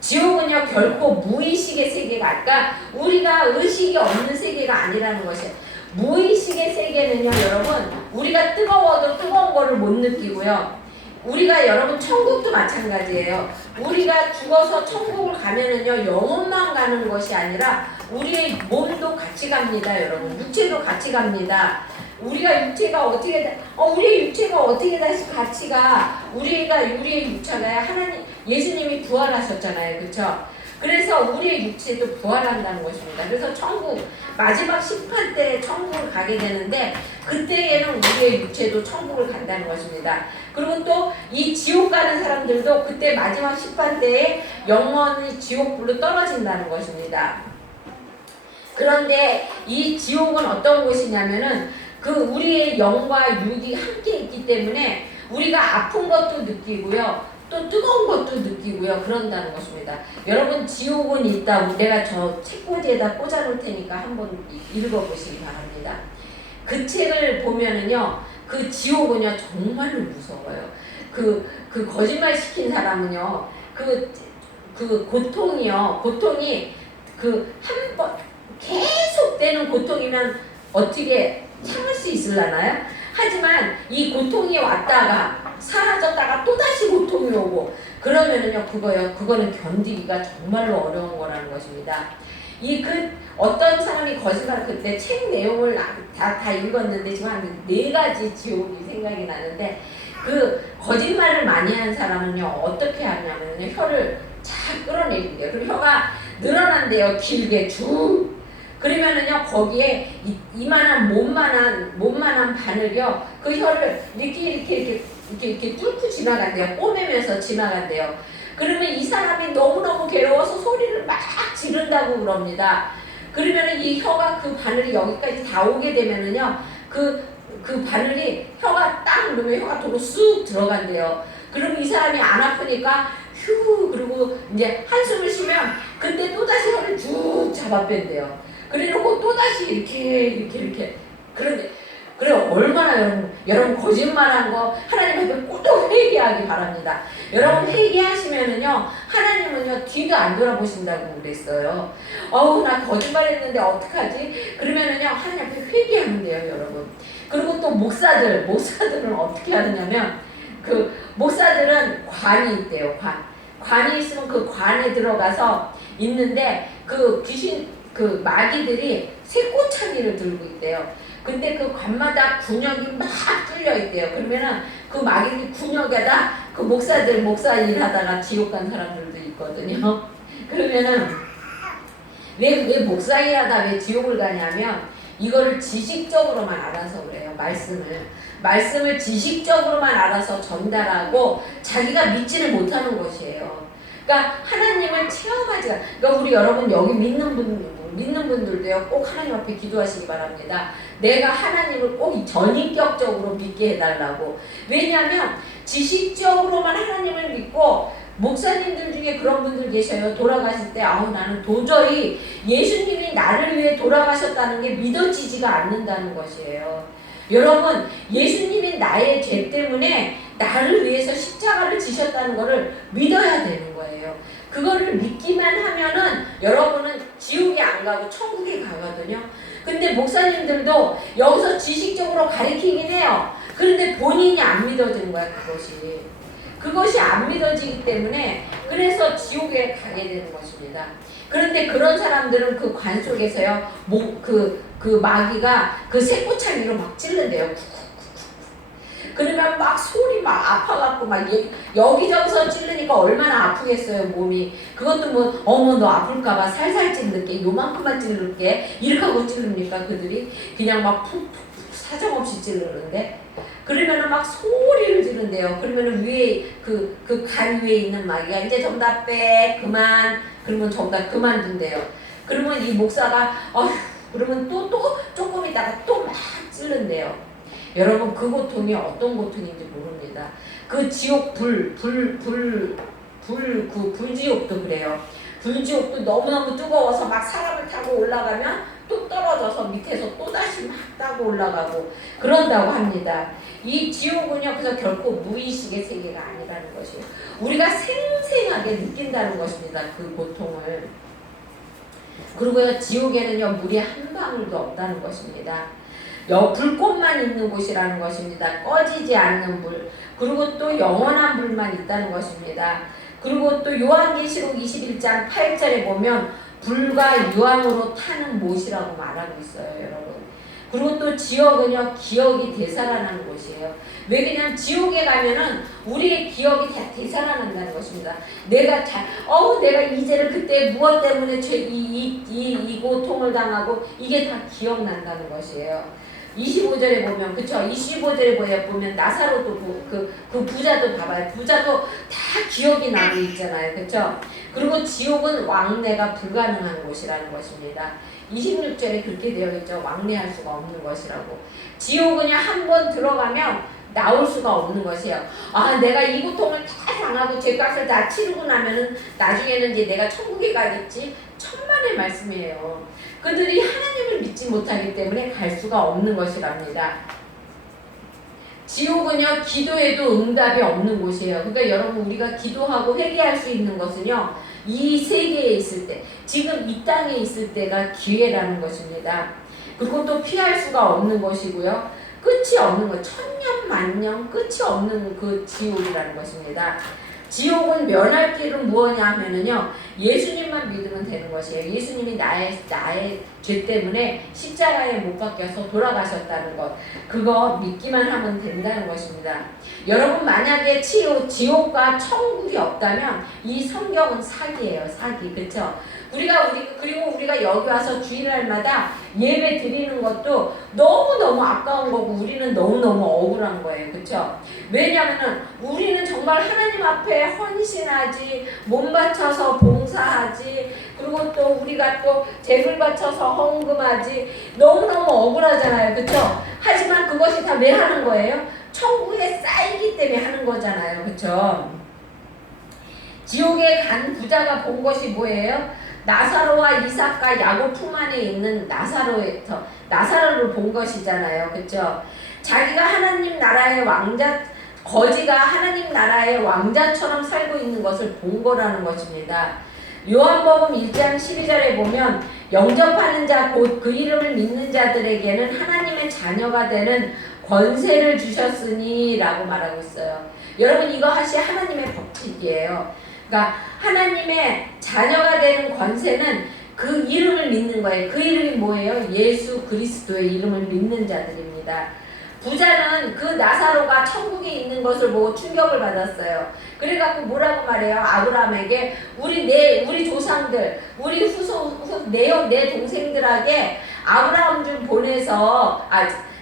지옥은요 결코 무의식의 세계가 그러니까 우리가 의식이 없는 세계가 아니라는 것이에요. 무의식의 세계는요 여러분 우리가 뜨거워도 뜨거운 거를 못 느끼고요. 우리가 여러분 천국도 마찬가지예요. 우리가 죽어서 천국을 가면은요 영혼만 가는 것이 아니라 우리의 몸도 같이 갑니다. 여러분 육체도 같이 갑니다. 우리가 육체가 어떻게 우리의 육체가 어떻게 다시 가치가 우리의 육체가 하나님 예수님이 부활하셨잖아요, 그렇죠? 그래서 우리의 육체도 부활한다는 것입니다. 그래서 천국 마지막 심판 때 천국을 가게 되는데 그때에는 우리의 육체도 천국을 간다는 것입니다. 그리고 또 이 지옥 가는 사람들도 그때 마지막 심판 때에 영원히 지옥불로 떨어진다는 것입니다. 그런데 이 지옥은 어떤 곳이냐면은 그 우리의 영과 육이 함께 있기 때문에 우리가 아픈 것도 느끼고요. 또 뜨거운 것도 느끼고요. 그런다는 것입니다. 여러분 지옥은 있다. 내가 저 책꽂이에다 꽂아놓을 테니까 한번 읽어보시기 바랍니다. 그 책을 보면은요. 그 지옥은요. 정말로 무서워요. 그 거짓말 시킨 사람은요. 그 고통이 한 번 계속되는 고통이면 어떻게 참을 수 있으려나요? 하지만 이 고통이 왔다가 사라졌다가 또다시 고통이 오고 그러면은요 그거는 견디기가 정말로 어려운 거라는 것입니다. 어떤 사람이 거짓말 그때 책 내용을 다 읽었는데 지금 한 4가지 지옥이 생각이 나는데 그 거짓말을 많이 하는 사람은요 어떻게 하냐면요 혀를 잘 끌어내린대요. 그리고 혀가 늘어난대요. 길게 쭉. 그러면은요 거기에 이만한 몸만한 바늘이요 그 혀를 이렇게 뚫고 지나간대요. 꼬매면서 지나간대요. 그러면 이 사람이 너무너무 괴로워서 소리를 막 지른다고 그럽니다. 그러면은 이 혀가 그 바늘이 여기까지 다 오게 되면은요 그 바늘이 혀가 딱 누르면 혀가 도로 쑥 들어간대요. 그러면 이 사람이 안 아프니까 휴 그리고 이제 한숨을 쉬면 그때 또다시 혀를 쭉 잡아 뺀대요. 그래놓고 또다시 이렇게 그래 얼마나 여러분 거짓말한 거 하나님 앞에 꼭 회개하기 바랍니다. 여러분 회개하시면은요 하나님은요 뒤도 안 돌아보신다고 그랬어요. 나 거짓말했는데 어떡하지? 그러면은요 하나님 앞에 회개하면 돼요, 여러분. 그리고 또 목사들은 어떻게 하느냐면 그 목사들은 관이 있대요. 관이 있으면 그 관에 들어가서 있는데 그 귀신 그 마귀들이 새꼬챙이를 들고 있대요. 근데 그 관마다 군역이 막 뚫려 있대요. 그러면은 그 마귀들이 군역에다 그 목사 일 하다가 지옥 간 사람들도 있거든요. 그러면은 왜 목사 일 하다 왜 지옥을 가냐면 이거를 지식적으로만 알아서 그래요. 말씀을 지식적으로만 알아서 전달하고 자기가 믿지를 못하는 것이에요. 그러니까 하나님을 체험하지 그러니까 우리 여러분 여기 믿는 분들도요 꼭 하나님 앞에 기도하시기 바랍니다. 내가 하나님을 꼭 전인격적으로 믿게 해달라고. 왜냐하면 지식적으로만 하나님을 믿고 목사님들 중에 그런 분들 계셔요. 돌아가실 때 나는 도저히 예수님이 나를 위해 돌아가셨다는 게 믿어지지가 않는다는 것이에요. 여러분 예수님이 나의 죄 때문에 나를 위해서 십자가를 지셨다는 것을 믿어야 되는 거예요. 그거를 믿기만 하면은 여러분은 지옥에 안 가고 천국에 가거든요. 근데 목사님들도 여기서 지식적으로 가르치긴 해요. 그런데 본인이 안 믿어지는 거야 그것이 안 믿어지기 때문에 그래서 지옥에 가게 되는 것입니다. 그런데 그런 사람들은 그 관 속에서요 그 마귀가 그 새꼬챙이로 막 찔른대요. 그러면 막 소리 막 아파갖고 막 여기저기서 찌르니까 얼마나 아프겠어요 몸이. 그것도 너 아플까봐 살살 찌를게 요만큼만 찌를게 이렇게 하고 찌릅니까 그들이? 그냥 막 푹푹 사정없이 찌르는데 그러면은 막 소리를 지른대요. 그러면은 위에 그 간 위에 있는 마귀가 이제 정답 빼 그만 그러면 정답 그만둔대요. 그러면 이 목사가 그러면 또 조금 있다가 또 막 찌른대요. 여러분 그 고통이 어떤 고통인지 모릅니다. 그 지옥 불지옥도 그래요. 불지옥도 너무너무 뜨거워서 막 사람을 타고 올라가면 또 떨어져서 밑에서 또다시 막 타고 올라가고 그런다고 합니다. 이 지옥은요 그래서 결코 무의식의 세계가 아니라는 것이에요. 우리가 생생하게 느낀다는 것입니다. 그 고통을. 그리고요 지옥에는요 물이 한 방울도 없다는 것입니다. 불꽃만 있는 곳이라는 것입니다. 꺼지지 않는 불. 그리고 또 영원한 불만 있다는 것입니다. 그리고 또 요한계시록 21장 8절에 보면 불과 유황으로 타는 못이라고 말하고 있어요, 여러분. 그리고 또 지옥은요, 기억이 되살아나는 곳이에요. 왜 그냥 지옥에 가면은 우리의 기억이 다 되살아난다는 것입니다. 내가 내가 이 죄를 그때 무엇 때문에 이 고통을 당하고 이게 다 기억난다는 것이에요. 25절에 보면, 그쵸? 25절에 보면 나사로도 그 부자도 봐봐요. 부자도 다 기억이 나고 있잖아요. 그쵸? 그리고 지옥은 왕래가 불가능한 곳이라는 것입니다. 26절에 그렇게 되어 있죠. 왕래할 수가 없는 것이라고. 지옥은요, 한번 들어가면 나올 수가 없는 것이에요. 내가 이 고통을 다 당하고 죄값을 다 치르고 나면은 나중에는 이제 내가 천국에 가겠지. 천만의 말씀이에요. 그들이 하나님을 믿지 못하기 때문에 갈 수가 없는 것이랍니다. 지옥은요, 기도해도 응답이 없는 곳이에요. 그러니까 여러분, 우리가 기도하고 회개할 수 있는 것은요, 이 세계에 있을 때, 지금 이 땅에 있을 때가 기회라는 것입니다. 그리고 또 피할 수가 없는 것이고요. 끝이 없는 것, 천년 만년 끝이 없는 그 지옥이라는 것입니다. 지옥은 면할 길은 무엇냐 하면은요, 예수님만 믿으면 되는 것이에요. 예수님이 나의 죄 때문에 십자가에 못 박혀서 돌아가셨다는 것, 그거 믿기만 하면 된다는 것입니다. 여러분, 만약에 지옥과 천국이 없다면 이 성경은 사기예요. 사기. 그쵸? 그리고 우리가 여기 와서 주일날마다 예배 드리는 것도 너무너무 아까운 거고 우리는 너무너무 억울한 거예요. 그쵸? 왜냐면은 우리는 정말 하나님 앞에 헌신하지, 몸 바쳐서 봉사하지, 그리고 또 우리가 또 재물 바쳐서 헌금하지, 너무너무 억울하잖아요. 그쵸? 하지만 그것이 다 왜 하는 거예요? 천국에 쌓이기 때문에 하는 거잖아요. 그쵸? 지옥에 간 부자가 본 것이 뭐예요? 나사로와 이삭과 야곱 품 안에 있는 나사로를 본 것이잖아요. 그쵸? 자기가 하나님 나라의 거지가 하나님 나라의 왕자처럼 살고 있는 것을 본 거라는 것입니다. 요한복음 1장 12절에 보면 영접하는 자 곧 그 이름을 믿는 자들에게는 하나님의 자녀가 되는 권세를 주셨으니 라고 말하고 있어요. 여러분, 이것이 하나님의 법칙이에요. 그러니까 하나님의 자녀가 되는 권세는 그 이름을 믿는 거예요. 그 이름이 뭐예요? 예수 그리스도의 이름을 믿는 자들입니다. 부자는 그 나사로가 천국에 있는 것을 보고 충격을 받았어요. 그래갖고 뭐라고 말해요? 아브라함에게 우리 조상들, 우리 내 동생들에게 아브라함 좀 보내서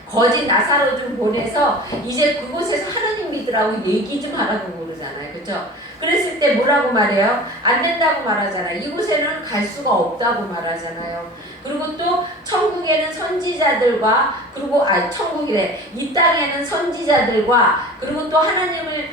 거짓 나사로 좀 보내서 이제 그곳에서 하나님 믿으라고 얘기 좀 하라고 그러잖아요. 그렇죠? 그랬을 때 뭐라고 말해요? 안 된다고 말하잖아요. 이곳에는 갈 수가 없다고 말하잖아요. 그리고 또 천국에는 선지자들과 이 땅에는 선지자들과 그리고 또 하나님을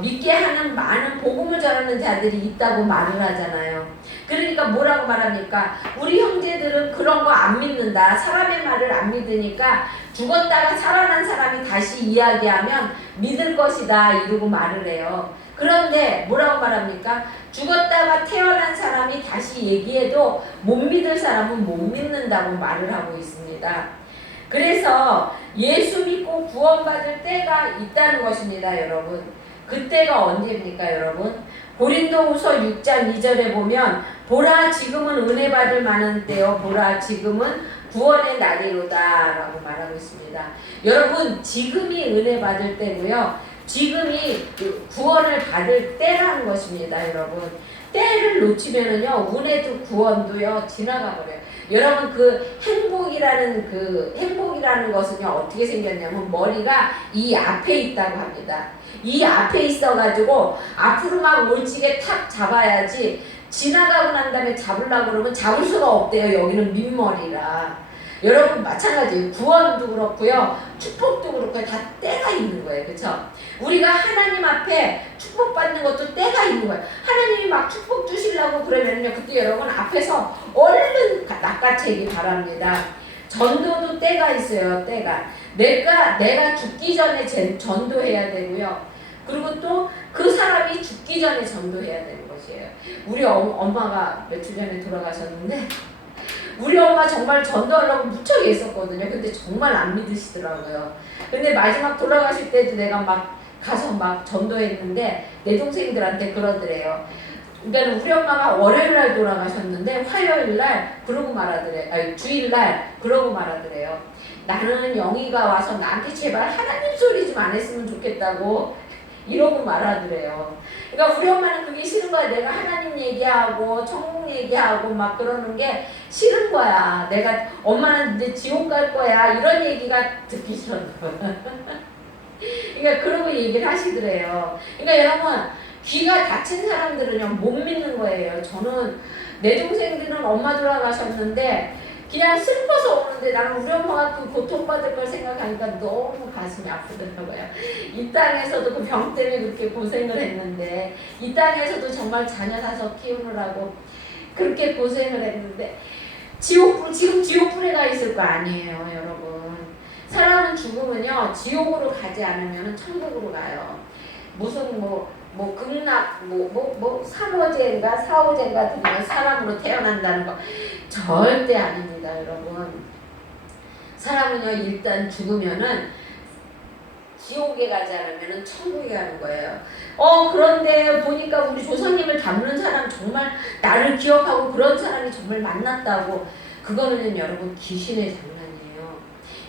믿게 하는 많은 복음을 전하는 자들이 있다고 말을 하잖아요. 그러니까 뭐라고 말합니까? 우리 형제들은 그런 거 안 믿는다. 사람의 말을 안 믿으니까 죽었다가 살아난 사람이 다시 이야기하면 믿을 것이다. 이러고 말을 해요. 그런데 뭐라고 말합니까? 죽었다가 태어난 사람이 다시 얘기해도 못 믿을 사람은 못 믿는다고 말을 하고 있습니다. 그래서 예수 믿고 구원받을 때가 있다는 것입니다, 여러분. 그때가 언제입니까, 여러분? 고린도후서 6장 2절에 보면 보라 지금은 은혜 받을 만한 때요, 보라 지금은 구원의 날이로다 라고 말하고 있습니다. 여러분, 지금이 은혜 받을 때고요, 지금이 구원을 받을 때라는 것입니다, 여러분. 때를 놓치면은요, 은혜도 구원도요, 지나가 버려요. 여러분, 행복이라는 것은요, 어떻게 생겼냐면, 머리가 이 앞에 있다고 합니다. 이 앞에 있어가지고, 앞으로 막 올지게 탁 잡아야지, 지나가고 난 다음에 잡으려고 그러면 잡을 수가 없대요. 여기는 민머리라. 여러분, 마찬가지예요. 구원도 그렇고요, 축복도 그렇고요, 다 때가 있는 거예요. 그쵸? 우리가 하나님 앞에 축복받는 것도 때가 있는 거예요. 하나님이 막 축복 주시려고 그러면요, 그때 여러분 앞에서 얼른 낚아채기 바랍니다. 전도도 때가 있어요. 때가. 내가 죽기 전에 전도해야 되고요. 그리고 또 그 사람이 죽기 전에 전도해야 되는 것이에요. 우리 엄마가 며칠 전에 돌아가셨는데, 우리 엄마 정말 전도하려고 무척 애썼거든요. 근데 정말 안 믿으시더라고요. 근데 마지막 돌아가실 때도 내가 막 가서 막 전도했는데 내 동생들한테 그러더래요. 그러니까 우리 엄마가 월요일 날 돌아가셨는데 화요일 날 그러고 말하더래. 아니 주일 날 그러고 말하더래요. 나는 영희가 와서 나한테 제발 하나님 소리 좀 안 했으면 좋겠다고 이러고 말하더래요. 그러니까 우리 엄마는 그게 싫은 거야. 내가 하나님 얘기하고 천국 얘기하고 막 그러는 게 싫은 거야. 내가 엄마는 이제 지옥 갈 거야 이런 얘기가 듣기 싫은 거야. 그러니까 그러고 얘기를 하시더래요. 그러니까 여러분 귀가 닫힌 사람들은요 못 믿는 거예요. 저는 내 동생들은 엄마 돌아가셨는데 그냥 슬퍼서 오는데 나는 우리 엄마가 그 고통받을 걸 생각하니까 너무 가슴이 아프더라고요. 이 땅에서도 그 병 때문에 그렇게 고생을 했는데 이 땅에서도 정말 자녀 다섯 키우느라고 그렇게 고생을 했는데 지금 지옥불에 가 있을 거 아니에요 여러분. 사람은 죽으면요 지옥으로 가지 않으면 천국으로 가요. 무슨 극락, 3호제인가 4호제인가 들으면 사람으로 태어난다는 거 절대 아닙니다, 여러분. 사람은요, 일단 죽으면은 지옥에 가지 않으면 천국에 가는 거예요. 그런데 보니까 우리 조상님을 닮는 사람 정말 나를 기억하고 그런 사람이 정말 만났다고. 그거는 여러분 귀신의 장난이에요.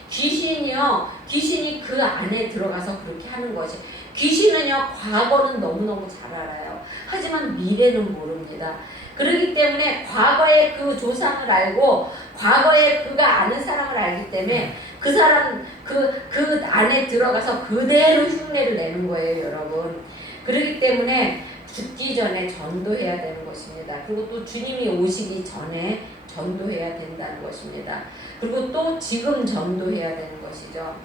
귀신이 그 안에 들어가서 그렇게 하는 것이. 귀신은요 과거는 너무너무 잘 알아요. 하지만 미래는 모릅니다. 그렇기 때문에 과거의 그 조상을 알고 과거에 그가 아는 사람을 알기 때문에 그 사람 그 안에 들어가서 그대로 흉내를 내는 거예요 여러분. 그렇기 때문에 죽기 전에 전도해야 되는 것입니다. 그리고 또 주님이 오시기 전에 전도해야 된다는 것입니다. 그리고 또 지금 전도해야 되는 것이죠.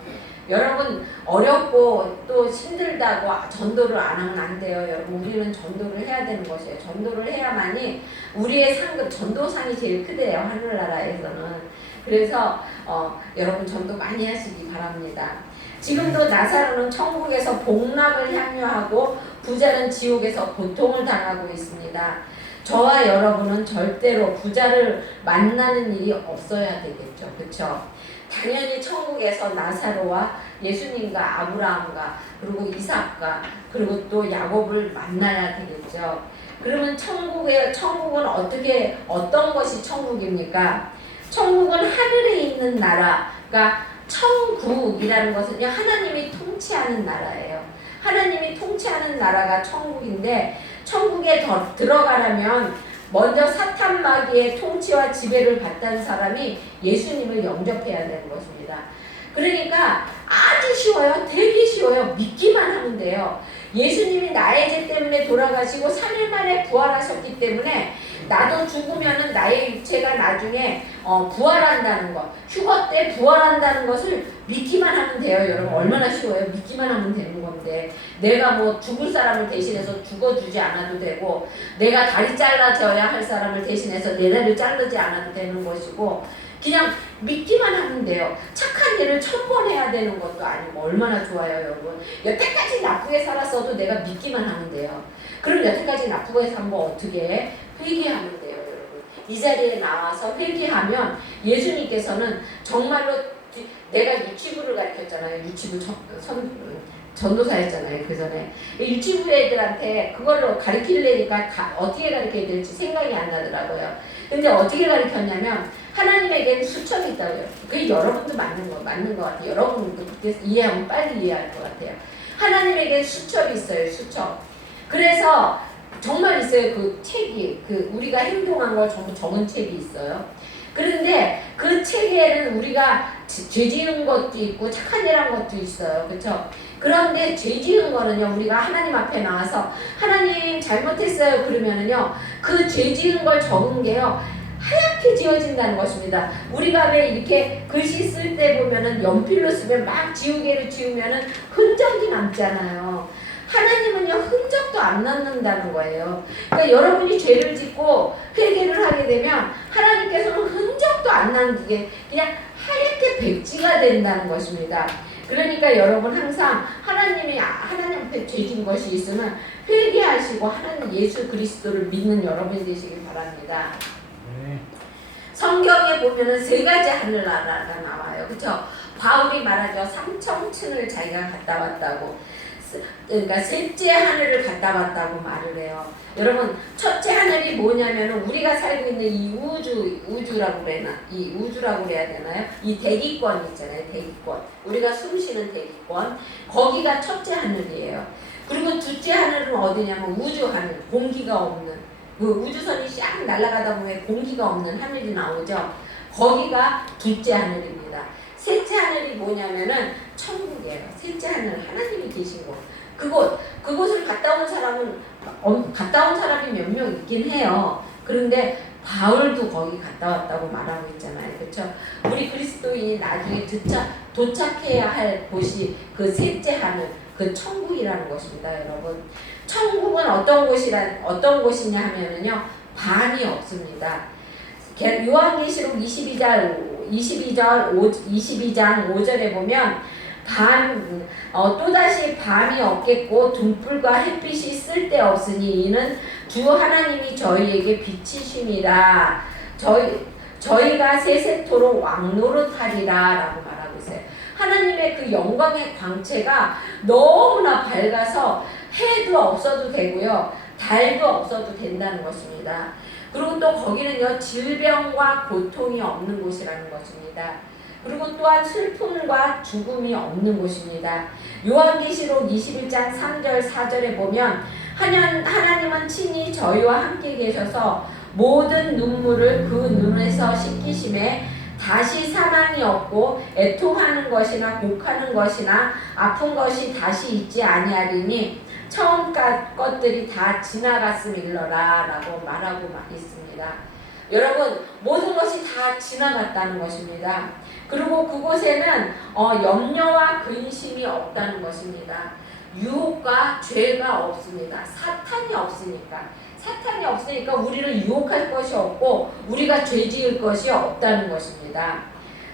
여러분 어렵고 또 힘들다고 전도를 안 하면 안 돼요. 여러분 우리는 전도를 해야 되는 것이에요. 전도를 해야만이 우리의 상급 전도상이 제일 크대요. 하늘나라에서는. 그래서 여러분 전도 많이 하시기 바랍니다. 지금도 나사로는 천국에서 복락을 향유하고 부자는 지옥에서 고통을 당하고 있습니다. 저와 여러분은 절대로 부자를 만나는 일이 없어야 되겠죠. 그렇죠? 당연히 천국에서 나사로와 예수님과 아브라함과 그리고 이삭과 그리고 또 야곱을 만나야 되겠죠. 그러면 천국은 어떤 것이 천국입니까? 천국은 하늘에 있는 나라가 천국이라는 것은요 하나님이 통치하는 나라예요. 하나님이 통치하는 나라가 천국인데 천국에 들어가려면 먼저 사탄 마귀의 통치와 지배를 받던 사람이 예수님을 영접해야 되는 것입니다. 그러니까 아주 쉬워요. 되게 쉬워요. 믿기만 하면 돼요. 예수님이 나의 죄 때문에 돌아가시고 3일 만에 부활하셨기 때문에 나도 죽으면은 나의 육체가 나중에 부활한다는 것, 휴거 때 부활한다는 것을 믿기만 하면 돼요. 여러분 얼마나 쉬워요. 믿기만 하면 되는 건데 내가 죽을 사람을 대신해서 죽어주지 않아도 되고 내가 다리 잘라져야 할 사람을 대신해서 내 다리를 자르지 않아도 되는 것이고 그냥 믿기만 하면 돼요. 착한 일을 1000번 해야 되는 것도 아니고 얼마나 좋아요 여러분. 여태까지 나쁘게 살았어도 내가 믿기만 하면 돼요. 그럼 여태까지 나쁘게 산 거 어떻게 해? 회개하면 돼요 여러분. 이 자리에 나와서 회개하면 예수님께서는 정말로 내가 유치부를 가르쳤잖아요. 유치부 전도사였잖아요. 그 전에 유치부 애들한테 그걸로 가르치려니까 어떻게 가르쳐야 될지 생각이 안 나더라고요. 근데 어떻게 가르쳤냐면 하나님에게는 수첩이 있다고요. 그게 여러분도 맞는 것 같아요. 여러분도 그때 이해하면 빨리 이해할 것 같아요. 하나님에게는 수첩이 있어요. 수첩. 그래서 정말 있어요. 그 책이 우리가 행동한 걸 전부 적은 책이 있어요. 그런데 그 책에는 우리가 죄 지은 것도 있고 착한 일 한 것도 있어요. 그렇죠? 그런데 죄 지은 거는요. 우리가 하나님 앞에 나와서 하나님 잘못했어요. 그러면은요. 그 죄 지은 걸 적은 게요. 하얗게 지워진다는 것입니다. 우리가 왜 이렇게 글씨 쓸 때 보면은 연필로 쓰면 막 지우개를 지우면은 흔적이 남잖아요. 하나님은요 흔적도 안 남는다는 거예요. 그러니까 여러분이 죄를 짓고 회개를 하게 되면 하나님께서는 흔적도 안 남기게 그냥 하얗게 백지가 된다는 것입니다. 그러니까 여러분 항상 하나님 앞에 죄 진 것이 있으면 회개하시고 하나님 예수 그리스도를 믿는 여러분이 되시길 바랍니다. 성경에 보면은 3가지 하늘나라가 나와요. 그렇죠? 바울이 말하죠. 삼청층을 자기가 갔다 왔다고. 그러니까 셋째 하늘을 갔다 왔다고 말을 해요. 여러분 첫째 하늘이 뭐냐면은 우리가 살고 있는 이 우주라고 그래나 이 우주라고 그래야 되나요? 이 대기권 있잖아요. 대기권. 우리가 숨쉬는 대기권. 거기가 첫째 하늘이에요. 그리고 둘째 하늘은 어디냐면 우주 하늘. 공기가 없는 그 우주선이 샥 날아가다 보면 공기가 없는 하늘이 나오죠. 거기가 둘째 하늘입니다. 셋째 하늘이 뭐냐면은 천국이에요. 셋째 하늘 하나님이 계신 곳. 그곳을 갔다 온 사람이 몇 명 있긴 해요. 그런데 바울도 거기 갔다 왔다고 말하고 있잖아요. 그렇죠? 우리 그리스도인이 나중에 도착해야 할 곳이 그 셋째 하늘, 그 천국이라는 것입니다, 여러분. 천국은 어떤 곳이냐 하면은요, 밤이 없습니다. 요한계시록 22장 5절에 보면 또다시 밤이 없겠고 등불과 햇빛이 쓸데없으니 이는 주 하나님이 저희에게 빛이심이라. 저희가 세세토록 왕노릇하리라 라고 말하고 있어요. 하나님의 그 영광의 광채가 너무나 밝아서 해도 없어도 되고요, 달도 없어도 된다는 것입니다. 그리고 또 거기는요, 질병과 고통이 없는 곳이라는 것입니다. 그리고 또한 슬픔과 죽음이 없는 곳입니다. 요한계시록 21장 3절 4절에 보면 하나님은 친히 저희와 함께 계셔서 모든 눈물을 그 눈에서 씻기심에 다시 사망이 없고 애통하는 것이나 곡하는 것이나 아픈 것이 다시 있지 아니하리니 처음 것들이 다 지나갔음일러라 라고 말하고 있습니다. 여러분 모든 것이 다 지나갔다는 것입니다. 그리고 그곳에는 염려와 근심이 없다는 것입니다. 유혹과 죄가 없습니다. 사탄이 없으니까 우리를 유혹할 것이 없고 우리가 죄 지을 것이 없다는 것입니다.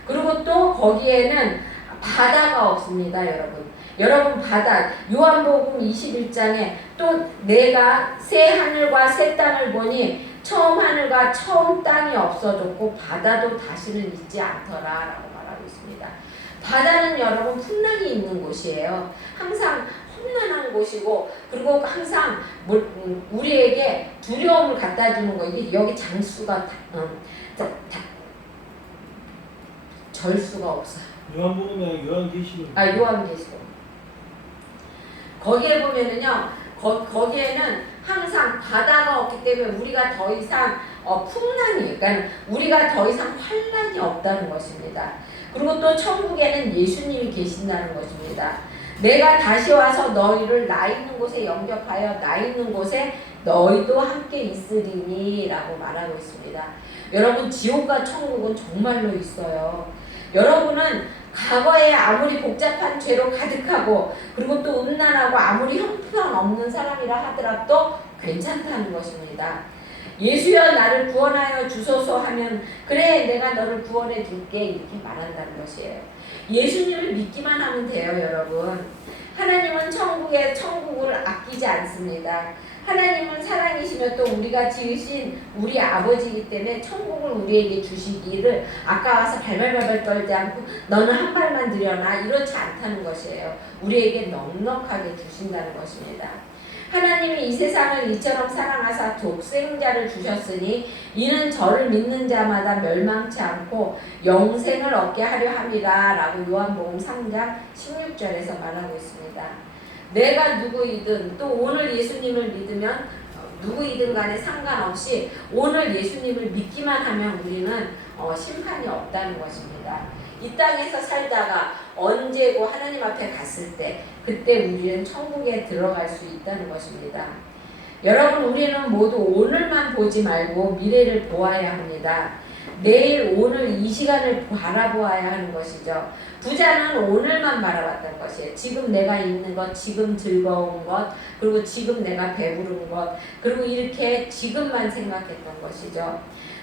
그리고 또 거기에는 바다가 없습니다, 여러분 바다, 요한복음 21장에 또 내가 새 하늘과 새 땅을 보니 처음 하늘과 처음 땅이 없어졌고 바다도 다시는 있지 않더라 라고 말하고 있습니다. 바다는 여러분 풍랑이 있는 곳이에요. 항상 험난한 곳이고, 그리고 항상 우리에게 두려움을 갖다 주는 거. 이게 여기 장수가 절 수가 없어요. 요한복음에 요한계시록. 요한계시록. 거기에 보면은요, 거기에는 항상 바다가 없기 때문에 우리가 더 이상 그러니까 우리가 더 이상 환난이 없다는 것입니다. 그리고 또 천국에는 예수님이 계신다는 것입니다. 내가 다시 와서 너희를 나 있는 곳에 영접하여 나 있는 곳에 너희도 함께 있으리니 라고 말하고 있습니다. 여러분 지옥과 천국은 정말로 있어요. 여러분은 과거에 아무리 복잡한 죄로 가득하고 그리고 또 음란하고 아무리 형편없는 사람이라 하더라도 괜찮다는 것입니다. 예수여 나를 구원하여 주소서 하면 그래 내가 너를 구원해 줄게 이렇게 말한다는 것이에요. 예수님을 믿기만 하면 돼요, 여러분. 하나님은 천국을 아끼지 않습니다. 하나님은 사랑이시며 또 우리가 지으신 우리 아버지이기 때문에 천국을 우리에게 주시기를 아까워서 발발발발 떨지 않고 너는 한 발만 들여놔 이렇지 않다는 것이에요. 우리에게 넉넉하게 주신다는 것입니다. 하나님이 이 세상을 이처럼 사랑하사 독생자를 주셨으니 이는 저를 믿는 자마다 멸망치 않고 영생을 얻게 하려 함이라 라고 요한복음 3장 16절에서 말하고 있습니다. 내가 누구이든 또 오늘 예수님을 믿으면 누구이든 간에 상관없이 오늘 예수님을 믿기만 하면 우리는 심판이 없다는 것입니다. 이 땅에서 살다가 언제고 하나님 앞에 갔을 때 그때 우리는 천국에 들어갈 수 있다는 것입니다. 여러분 우리는 모두 오늘만 보지 말고 미래를 보아야 합니다. 내일 오늘 이 시간을 바라보아야 하는 것이죠. 부자는 오늘만 바라봤던 것이에요. 지금 내가 있는 것, 지금 즐거운 것, 그리고 지금 내가 배부른 것, 그리고 이렇게 지금만 생각했던 것이죠.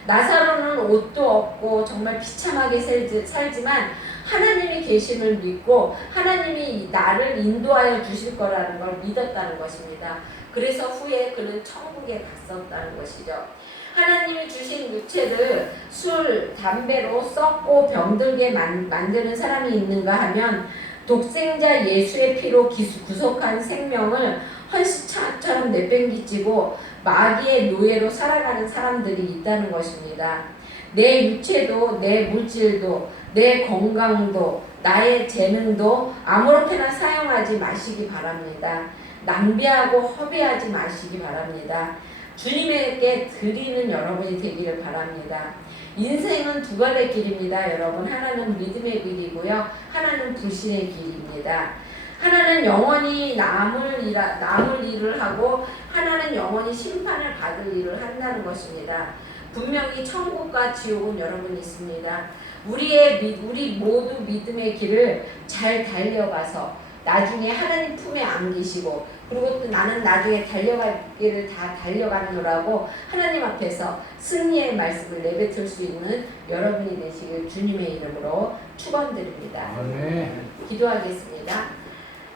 나사로는 옷도 없고 정말 비참하게 살지만 하나님이 계심을 믿고 하나님이 나를 인도하여 주실 거라는 걸 믿었다는 것입니다. 그래서 후에 그는 천국에 갔었다는 것이죠. 하나님이 주신 육체를 술, 담배로 썩고 병들게 만드는 사람이 있는가 하면 독생자 예수의 피로 구속한 생명을 헌시처럼 내팽개치고 마귀의 노예로 살아가는 사람들이 있다는 것입니다. 내 육체도, 내 물질도, 내 건강도, 나의 재능도 아무렇게나 사용하지 마시기 바랍니다. 낭비하고 허비하지 마시기 바랍니다. 주님에게 드리는 여러분이 되기를 바랍니다. 인생은 두 갈래 길입니다. 여러분, 하나는 믿음의 길이고요, 하나는 불신의 길입니다. 하나는 영원히 남을 일을 하고 하나는 영원히 심판을 받을 일을 한다는 것입니다. 분명히 천국과 지옥은 여러분 있습니다. 우리 모두 믿음의 길을 잘 달려가서 나중에 하나님 품에 안기시고, 그리고 또 나는 나중에 달려갈 길을 다 달려가느라고 하나님 앞에서 승리의 말씀을 내뱉을 수 있는 여러분이 되시길 주님의 이름으로 축원드립니다. 기도하겠습니다.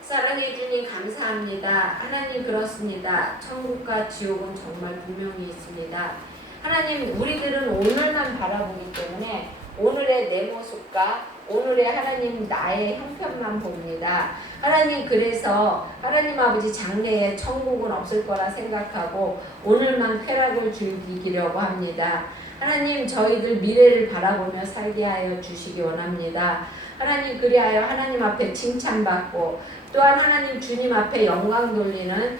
사랑해 주님 감사합니다. 하나님, 그렇습니다. 천국과 지옥은 정말 분명히 있습니다. 하나님, 우리들은 오늘만 바라보기 때문에 오늘의 내 모습과 오늘의 하나님 나의 형편만 봅니다. 하나님, 그래서 하나님 아버지 장래에 천국은 없을 거라 생각하고 오늘만 쾌락을 즐기려고 합니다. 하나님, 저희들 미래를 바라보며 살게 하여 주시기 원합니다. 하나님, 그리하여 하나님 앞에 칭찬받고 또한 하나님 주님 앞에 영광 돌리는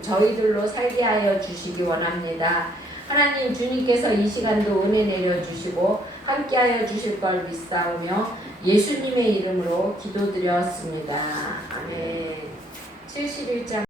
저희들로 살게 하여 주시기 원합니다. 하나님, 주님께서 이 시간도 은혜 내려주시고 함께하여 주실 걸 믿사오며 예수님의 이름으로 기도드렸습니다. 아멘. 71장